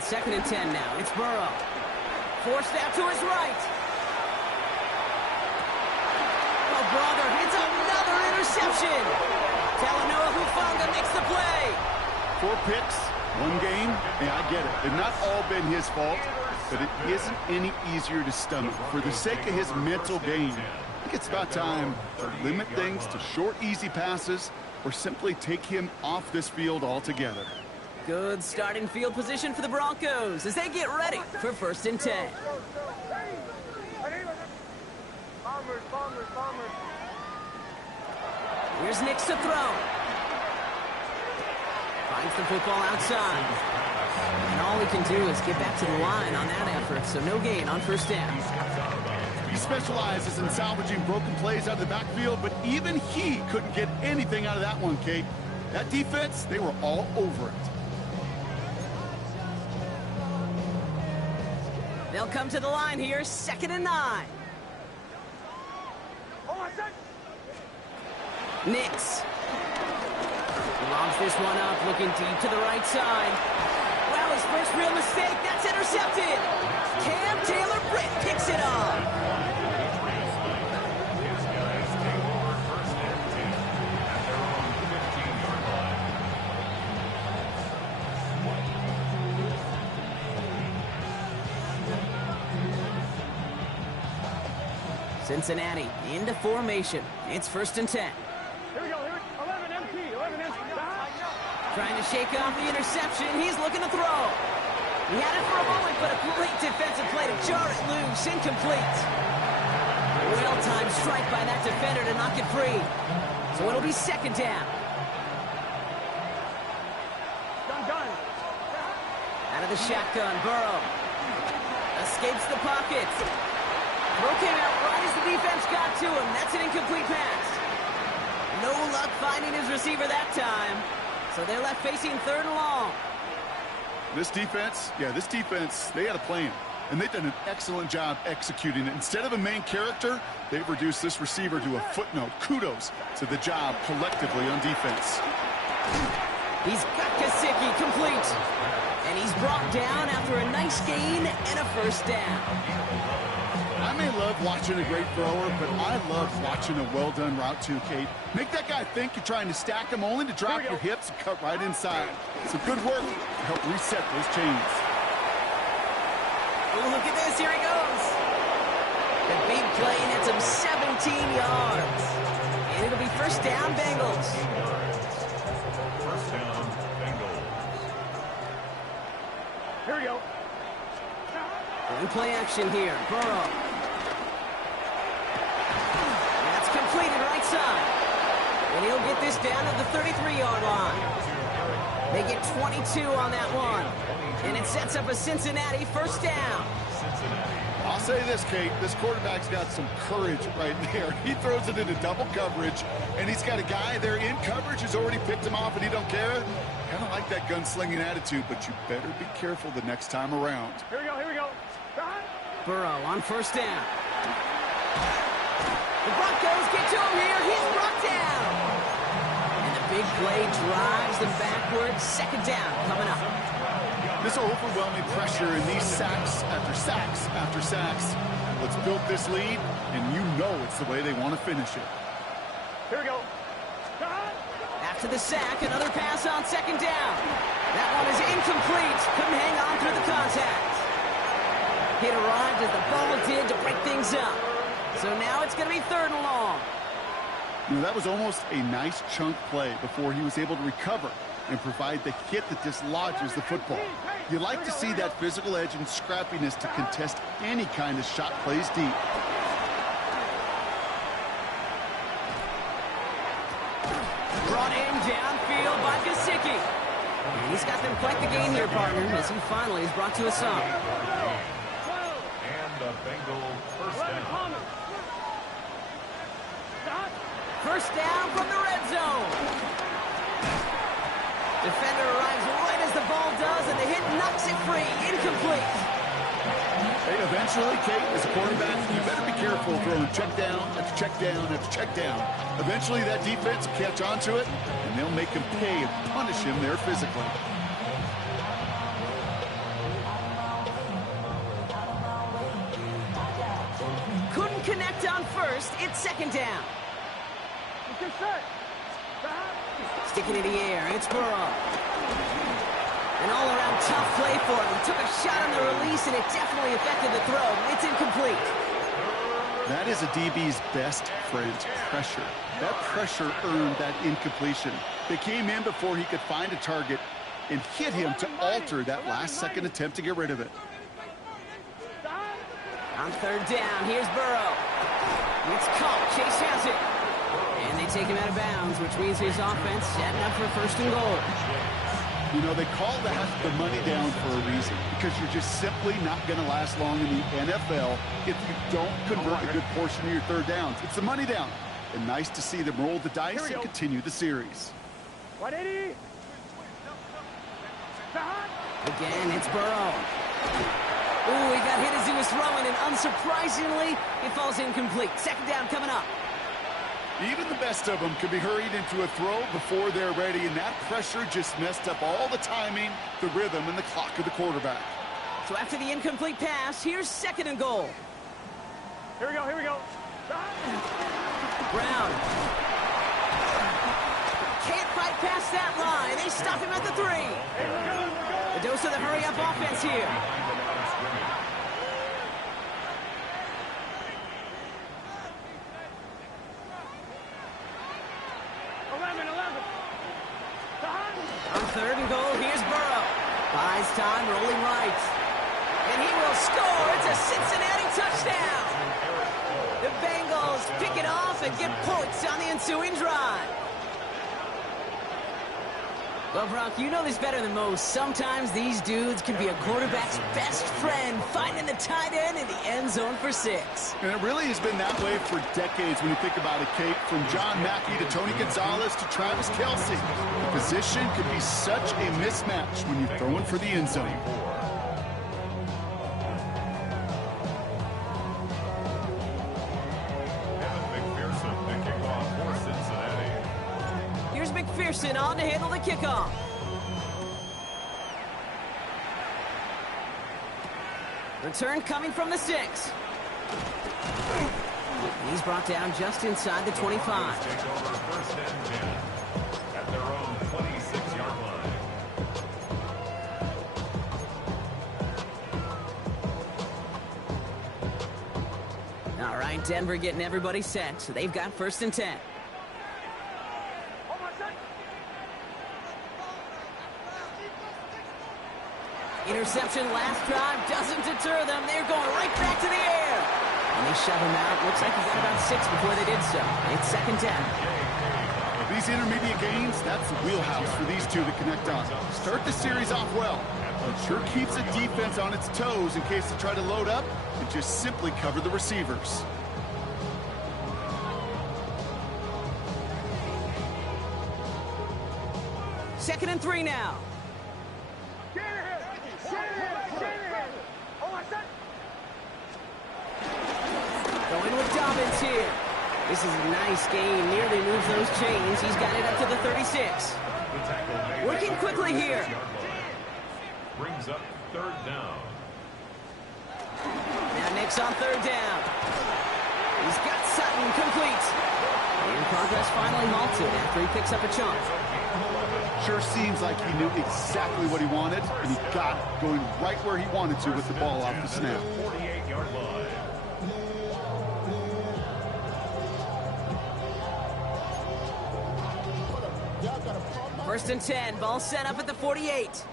Second and 10 now. It's Burrow. Forced out to his right. Oh, brother, it's another interception. Talanoa Hufanga makes the play. 4 picks, 1 game. Yeah, I get it. They've not all been his fault, but it isn't any easier to stomach. For the sake of his mental game, I think it's about time to limit things to short, easy passes or simply take him off this field altogether. Good starting field position for the Broncos as they get ready for first and 10. Here's Nix to throw. Finds the football outside. And all he can do is get back to the line on that effort, so no gain on first down. He specializes in salvaging broken plays out of the backfield, but even he couldn't get anything out of that one, Kate. That defense, they were all over it. They'll come to the line here, 2nd and 9. Nix. Lobs this one up, looking deep to the right side. Well, his first real mistake, that's intercepted. Cam Taylor-Britt picks it off. His guys take over first and 10 at their own 15-yard line. Cincinnati into formation. It's first and 10. Here we go. 11 MT. 11 MT. Trying to shake off the interception. He's looking to throw. He had it for a moment, but a great defensive play to jar it loose. Incomplete. Well-timed strike by that defender to knock it free. So it'll be 2nd down. Done. Out of the shotgun, Burrow escapes the pocket. Throw came out right as the defense got to him. That's an incomplete pass. No luck finding his receiver that time. So they're left facing 3rd and long. This defense, they had a plan. And they've done an excellent job executing it. Instead of a main character, they've reduced this receiver to a footnote. Kudos to the job collectively on defense. He's got Gesicki complete. And he's brought down after a nice gain and a first down. I may love watching a great thrower, but I love watching a well-done route too, Kate. Make that guy think you're trying to stack him only to drop your hips and cut right inside. Some good work to help reset those chains. Oh, look at this. Here he goes. The big play nets him 17 yards. And it'll be first down, Bengals. First down, Bengals. Here we go. One play action here. Burrow. That's completed right side. And he'll get this down to the 33-yard line. They get 22 on that one. And it sets up a Cincinnati first down. I'll say this, Kate. This quarterback's got some courage right there. He throws it into double coverage, and he's got a guy there in coverage who's already picked him off, and he don't care. Kind of like that gunslinging attitude, but you better be careful the next time around. Here we go. Burrow on first down. The Broncos get to him here. He's brought down. And the big play drives them backwards. 2nd down coming up. This overwhelming pressure and these sacks after sacks after sacks. What's built this lead, and you know it's the way they want to finish it. Here we go. After the sack, another pass on second down. That one is incomplete. Couldn't hang on through the contact. Hit arrived as the ball did to break things up. So now it's going to be 3rd and long. You know, that was almost a nice chunk play before he was able to recover and provide the hit that dislodges the football. You like to see that physical edge and scrappiness to contest any kind of shot plays deep. Brought in downfield by Gesicki. He's got them quite the game here, partner, as he finally is brought to a stop. And the Bengals first down. First down from the red zone. Defender arrives right as the ball does, and the hit knocks it free. Incomplete. Hey, eventually, Kate, as a quarterback, you better be careful throwing check down after check down after check down. Eventually, that defense will catch on to it, and they'll make him pay and punish him there physically. Couldn't connect on first. It's second down. Sticking in the air. It's Burrow. An all-around tough play for him. He took a shot on the release, and it definitely affected the throw. It's incomplete. That is a DB's best friend, pressure. That pressure earned that incompletion. They came in before he could find a target and hit him to alter that last-second attempt to get rid of it. On 3rd down, here's Burrow. It's caught. Chase has it. And they take him out of bounds, which means his offense setting up for 1st and goal. You know, they call that the money down for a reason, because you're just simply not going to last long in the NFL if you don't convert a good portion of your 3rd downs. It's the money down. And nice to see them roll the dice and continue the series. 180. Again, it's Burrow. Ooh, he got hit as he was throwing, and unsurprisingly, it falls incomplete. 2nd down coming up. Even the best of them could be hurried into a throw before they're ready, and that pressure just messed up all the timing, the rhythm, and the clock of the quarterback. So after the incomplete pass, here's 2nd and goal. Here we go, here we go. Brown. Can't fight past that line. They stop him at the 3. A dose of the hurry-up offense here. 11. On 3rd and goal, here's Burrow. Buys time, rolling right. And he will score. It's a Cincinnati touchdown. The Bengals pick it off and get points on the ensuing drive. Well, Brock, you know this better than most. Sometimes these dudes can be a quarterback's best friend, finding the tight end in the end zone for 6. And it really has been that way for decades when you think about it, Kate. From John Mackey to Tony Gonzalez to Travis Kelce. The position could be such a mismatch when you're throwing for the end zone. McPherson on to handle the kickoff. Return coming from the 6. He's brought down just inside the 25. Take over 1st and 10 at their own 26-yard line. All right, Denver getting everybody set, so they've got 1st and 10. Interception last drive doesn't deter them. They're going right back to the air. And they shove him out. Looks like he got about 6 before they did so. It's 2nd down. These intermediate gains, that's the wheelhouse for these two to connect on. Start the series off well. It sure keeps the defense on its toes in case they try to load up and just simply cover the receivers. Second and 3 now. Going with Dobbins here. This is a nice game. Nearly moves those chains. He's got it up to the 36. Working quickly here. brings up third down. Now Nick's on third down. He's got Sutton complete. And progress finally halted after he picks up a chunk. Sure seems like he knew exactly what he wanted, and he got it, going right where he wanted to with the ball off the snap. 48-yard line. First and 10, ball set up at the 48.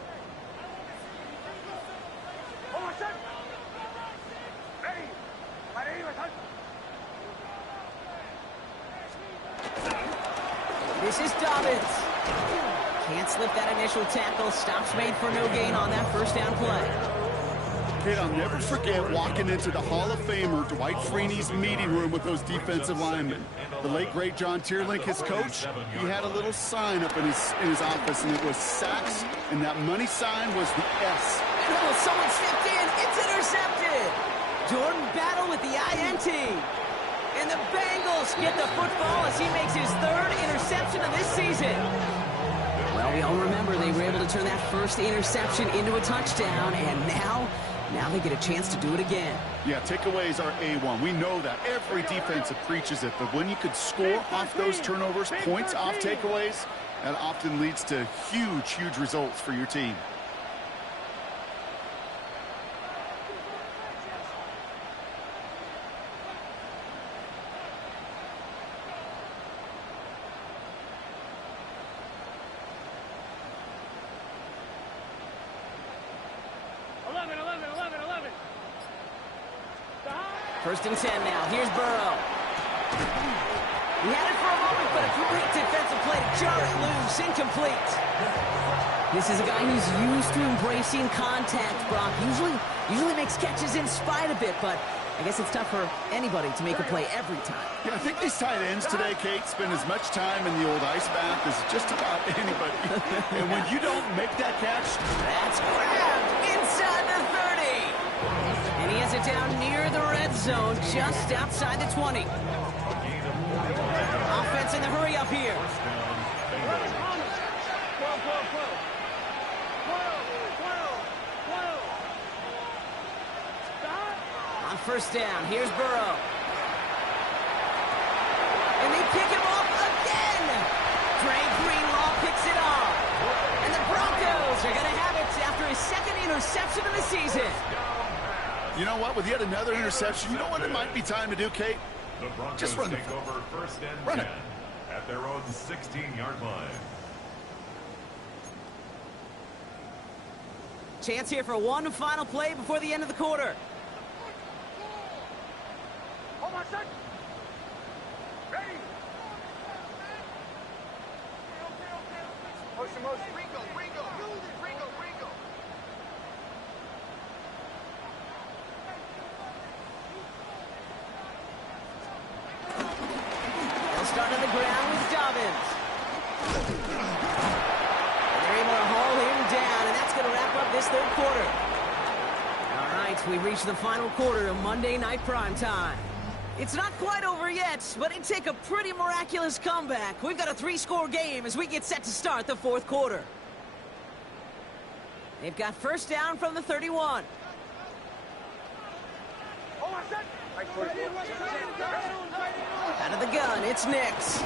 This is Dobbins. Can't slip that initial tackle. Stops made for no gain on that first down play. Kid, I'll never forget walking into the Hall of Famer Dwight Freeney's meeting room with those defensive linemen. The late, great John Tierlink, his coach, he had a little sign up in his office, and it was sacks, and that money sign was the S. Oh, someone stepped in. It's intercepted. Jordan Battle with the INT. And the Bengals get the football as he makes his third interception of this season. Well, we all remember they were able to turn that first interception into a touchdown, and now they get a chance to do it again. Yeah, takeaways are A1. We know that. Every defensive preaches it, but when you could score off those turnovers, points off takeaways, that often leads to huge results for your team. First and 10 now. Here's Burrow. He had it for a moment, but a great defensive play to jar it loose. Incomplete. This is a guy who's used to embracing contact, Brock. Usually makes catches in spite of it, but I guess it's tough for anybody to make a play every time. Yeah, I think these tight ends today, Kate, spend as much time in the old ice bath as just about anybody. And when you don't make that catch, that's grabbed inside the 30. And he has it down near the red zone, just outside the 20. Offense in the hurry up here. On first down, here's Burrow. And they pick him off again. Dre Greenlaw picks it off. And the Broncos are going to have it after his second interception of the season. You know what? With yet another interception, you know what it might be time to do, Kate? The Broncos just run take over first and 10 at their own 16-yard line. Chance here for one final play before the end of the quarter. Hold on, son. Ready. Motion. Ringo. They'll start on the ground with Dobbins. They're able to haul him down, and that's going to wrap up this third quarter. All right, we reach the final quarter of Monday Night Primetime. It's not quite over yet, but it'd take a pretty miraculous comeback. We've got a 3-score game as we get set to start the fourth quarter. They've got first down from the 31. Out of the gun, it's Nix.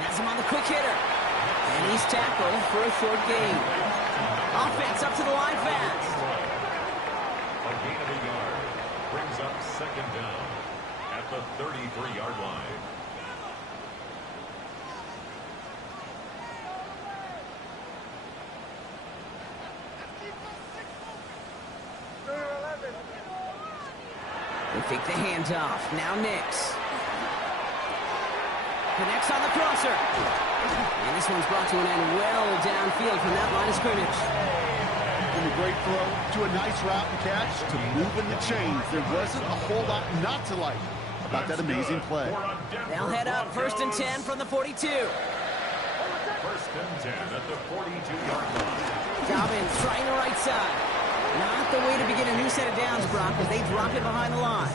Has him on the quick hitter. And he's tackled for a short gain. Offense up to the line fast. A gain of a yard brings up second down at the 33-yard line. They take the handoff. Now Nix. Connects on the crosser. And this one's brought to an end well downfield from that line of scrimmage. From a great throw to a nice route and catch to moving the chains. There wasn't a whole lot not to like about that amazing play. They'll head up first and 10 from the 42. First and 10 at the 42-yard line. Dobbins trying the right side. Not the way to begin a new set of downs, Brock, as they drop it behind the line.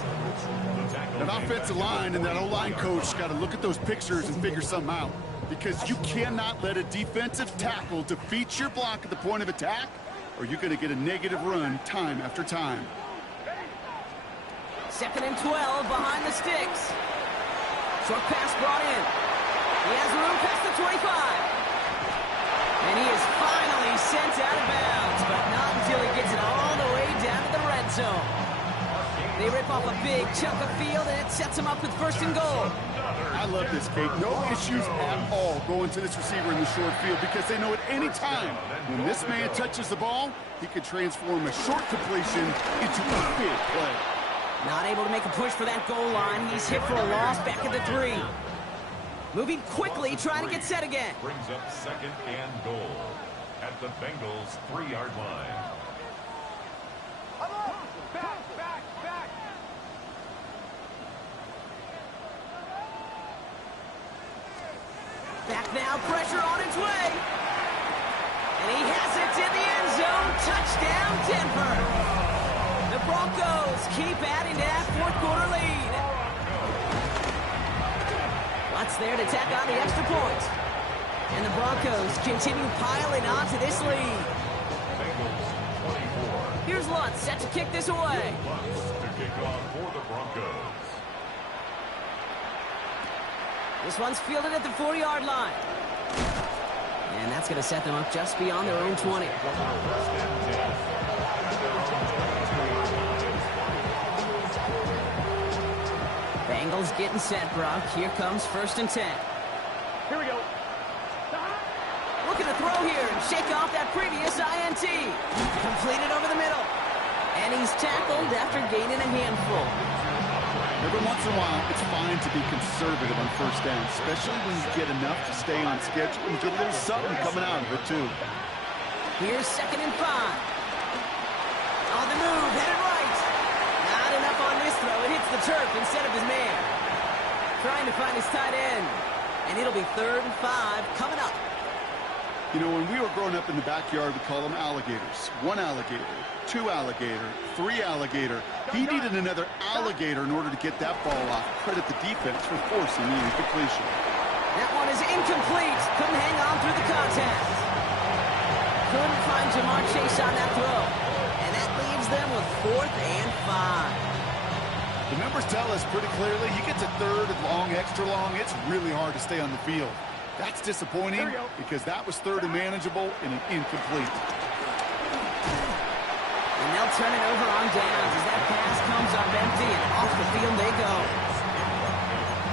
That offensive line and that O-line coach got to look at those pictures and figure something out. Because you cannot let a defensive tackle defeat your block at the point of attack, or you're going to get a negative run time after time. 2nd and 12 behind the sticks. Short pass brought in. He has room past the 25. And he is finally sent out of bounds, but not until he gets it all the way down to the red zone. They rip off a big chunk of field, and it sets him up with 1st and goal. I love this, Kate. No issues at all going to this receiver in the short field because they know at any time when this man touches the ball, he can transform a short completion into a big play. Not able to make a push for that goal line. He's hit for a loss back at the 3. Moving quickly, trying to get set again. Brings up 2nd and goal at the Bengals' 3-yard line. Back now, pressure on its way. And he has it in the end zone. Touchdown, Denver. The Broncos keep adding to that 4th quarter lead. Lutz there to tack on the extra point. And the Broncos continue piling on to this lead. Bengals 24. Here's Lutz set to kick this away. Lutz to kick off for the Broncos. This one's fielded at the 4-yard line. And that's going to set them up just beyond their own 20. Bengals getting set, Brock. Here comes 1st and 10. Here we go. Looking to throw here and shake off that previous INT. Completed over the middle. And he's tackled after gaining a handful. Every once in a while, it's fine to be conservative on 1st down, especially when you get enough to stay on schedule and get a little something coming out of it, too. Here's 2nd and 5. On the move, headed right. Not enough on this throw. It hits the turf instead of his man. Trying to find his tight end. And it'll be 3rd and 5 coming up. You know, when we were growing up in the backyard, we call them alligators. 1 alligator, 2 alligator, 3 alligator. He needed another alligator in order to get that ball off. Credit the defense for forcing the incompletion. That one is incomplete. Couldn't hang on through the contact. Couldn't find Jamar Chase on that throw. And that leaves them with 4th and 5. The numbers tell us pretty clearly, you get to 3rd and long, extra long, it's really hard to stay on the field. That's disappointing because that was 3rd and manageable and an incomplete. And they'll turn it over on downs as that pass comes up empty and off the field they go.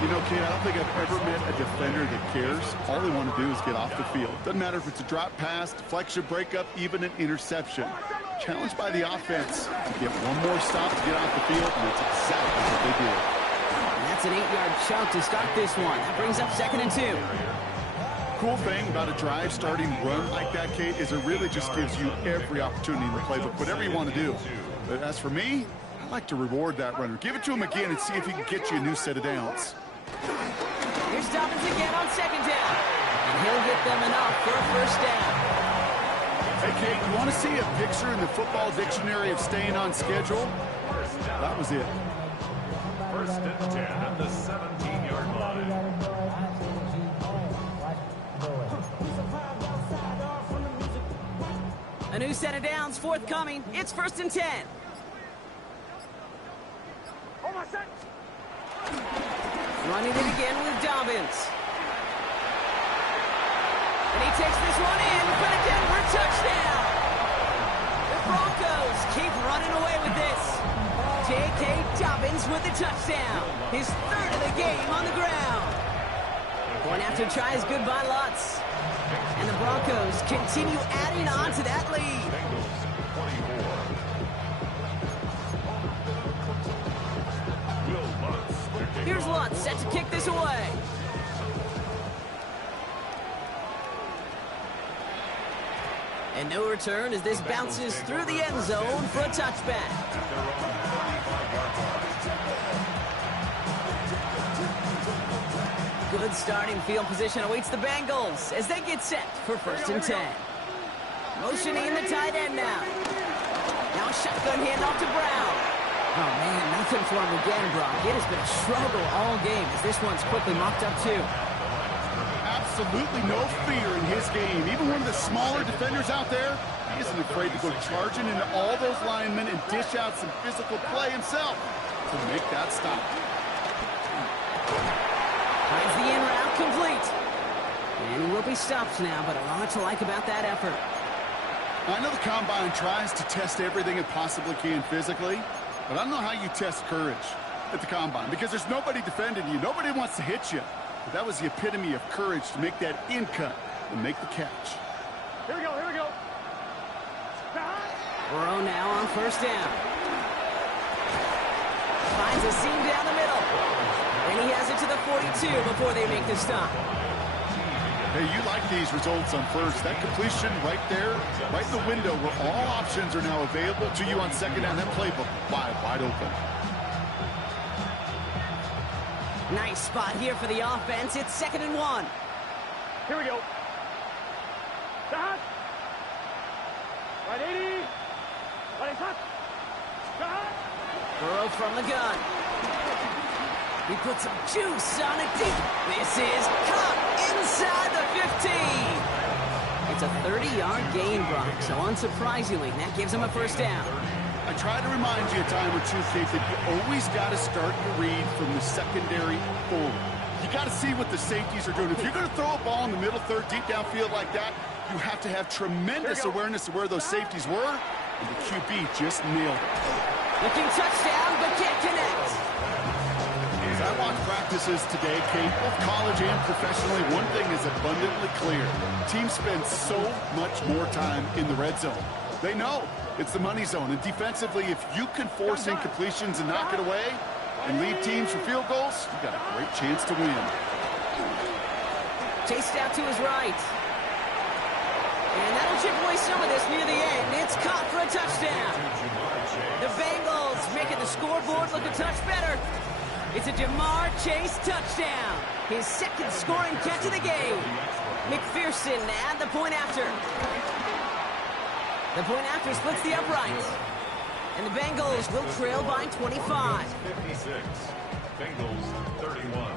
You know, Kate, I don't think I've ever met a defender that cares. All they want to do is get off the field. Doesn't matter if it's a drop pass, deflection, breakup, even an interception. Challenged by the offense. You get one more stop to get off the field, and that's exactly what they did. And that's an 8-yard chunk to start this one. That brings up 2nd and 2. Cool thing about a drive starting run like that, Kate, is it really just gives you every opportunity in the playbook, whatever you want to do. But as for me, I like to reward that runner. Give it to him again and see if he can get you a new set of downs. Here's Dobbins again on 2nd down. And he'll get them enough for a 1st down. Hey, Kate, you want to see a picture in the football dictionary of staying on schedule? That was it. 1st and 10 at the 17-yard line. A new set of downs forthcoming. It's 1st and 10. Running it again with Dobbins. And he takes this one in for the Denver touchdown. The Broncos keep running away with this. J.K. Dobbins with the touchdown. His 3rd of the game on the ground. Going after tries good by Lutz. And the broncos continue adding on to that lead. Here's Lutz set to kick this away. And no return as this bounces through the end zone for a touchback. Good starting field position awaits the Bengals as they get set for 1st and 10. Motioning the tight end now. Now a shotgun handoff to Brown. Oh, man, nothing for him again, Brock. It has been a struggle all game as this one's quickly mopped up, too. absolutely no fear in his game. Even one of the smaller defenders out there, he isn't afraid to go charging into all those linemen and dish out some physical play himself to make that stop. Finds the in route complete. And he will be stopped now, but a lot to like about that effort. I know the Combine tries to test everything it possibly can physically, but I don't know how you test courage at the Combine, because there's nobody defending you. Nobody wants to hit you. But that was the epitome of courage to make that in cut and make the catch. Here we go, here we go. Burrow now on first down. Finds a seam down the middle. And he has it to the 42 before they make the stop. Hey, you like these results on first. That completion right there, right in the window where all options are now available to you on second down. That playbook wide open. Nice spot here for the offense. It's 2nd and 1. Here we go. Stop. Right 80. Right hot. Stop. Burrow from the gun. He puts some juice on it deep. This is caught inside the 15. It's a 30-yard gain, Brock. So unsurprisingly, that gives him a first down. I try to remind you a time or two, Kate, that you always got to start your read from the secondary forward. You got to see what the safeties are doing. If you're going to throw a ball in the middle third, deep downfield like that, you have to have tremendous awareness of where those safeties were, and the QB just nailed it. Looking touchdown, but can't connect. As I watch practices today, Kate, both college and professionally, one thing is abundantly clear. Teams spend so much more time in the red zone. They know it's the money zone. And defensively, if you can force incompletions and knock it away and lead teams for field goals, you got a great chance to win. Chased out to his right. And that'll chip away some of this near the end. It's caught for a touchdown. The Bengals making the scoreboard look a touch better. It's a Jamar Chase touchdown. His second scoring catch of the game. McPherson at the point after. The point after splits the uprights. And the Bengals will trail by 25. 56. Bengals 31.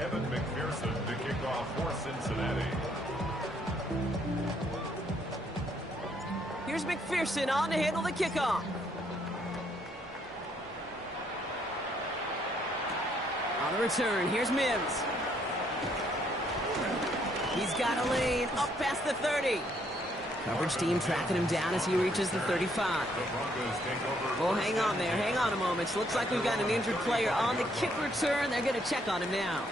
Evan McPherson to kick off for Cincinnati. Here's McPherson on to handle the kickoff. On the return, here's Mims. He's got a lane up past the 30. Coverage team tracking him down as he reaches the 35. Well, hang on there. Hang on a moment. Looks like we've got an injured player on the kick return. They're going to check on him now.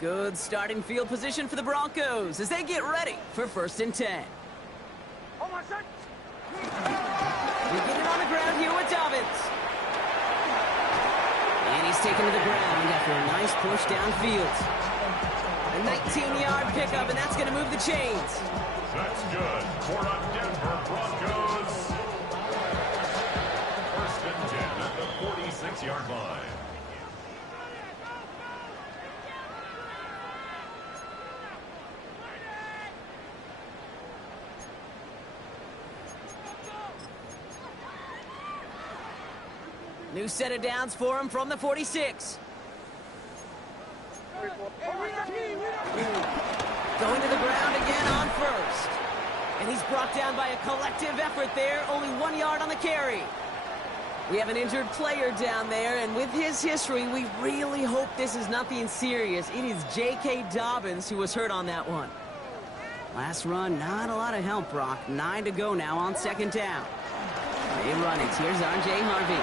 Good starting field position for the Broncos as they get ready for 1st and 10. Hold on, son. We get it on the ground here with Dobbins. And he's taken to the ground after a nice push downfield. A 19-yard pickup, and that's going to move the chains. That's good for the Denver Broncos. 1st and 10 at the 46-yard line. New set of downs for him from the 46. Going to the ground again on first. And he's brought down by a collective effort there. Only 1 yard on the carry. We have an injured player down there, and with his history, we really hope this is nothing serious. It is J.K. Dobbins who was hurt on that one. Last run, not a lot of help, Brock. 9 to go now on 2nd down. They run it. Here's R.J. Harvey.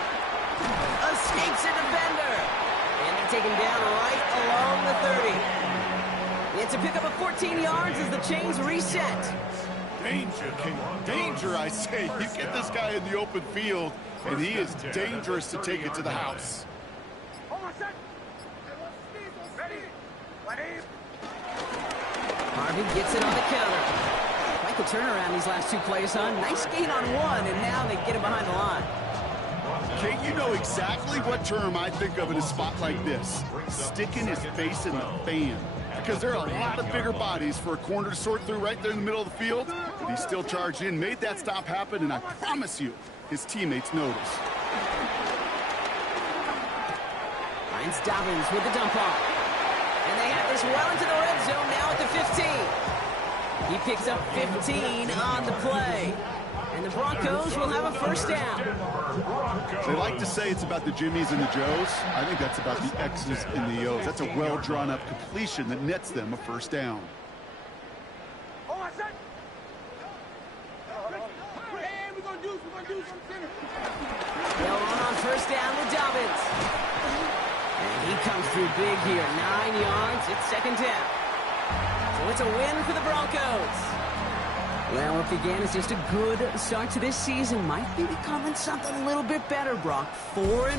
Escapes a defender. And they take him down right along the 30. It's a pickup of 14 yards as the chains reset. Danger, King. Danger, I say. You get this guy in the open field, and he is dangerous to take it to the house. Hold on, son. Ready. Ready. Harvey gets it on the counter. Quite the turnaround these last 2 plays, son. Nice gain on 1, and now they get him behind the line. Kate, you know exactly what term I think of in a spot like this. Sticking his face in the fan. because there are a lot of bigger bodies for a corner to sort through right there in the middle of the field. But he still charged in, made that stop happen, and I promise you, his teammates notice. Finds Dobbins with the dump off. And they have this well into the red zone now at the 15. He picks up 15 on the play. And the Broncos will have a first down. They like to say it's about the Jimmies and the Joes. I think that's about the X's and the O's. That's a well-drawn-up completion that nets them a first down. They'll run on first down with Dobbins. And he comes through big here. 9 yards. It's second down. So it's a win for the Broncos. Well, what began as just a good start to this season might be becoming something a little bit better, Brock. 4-0.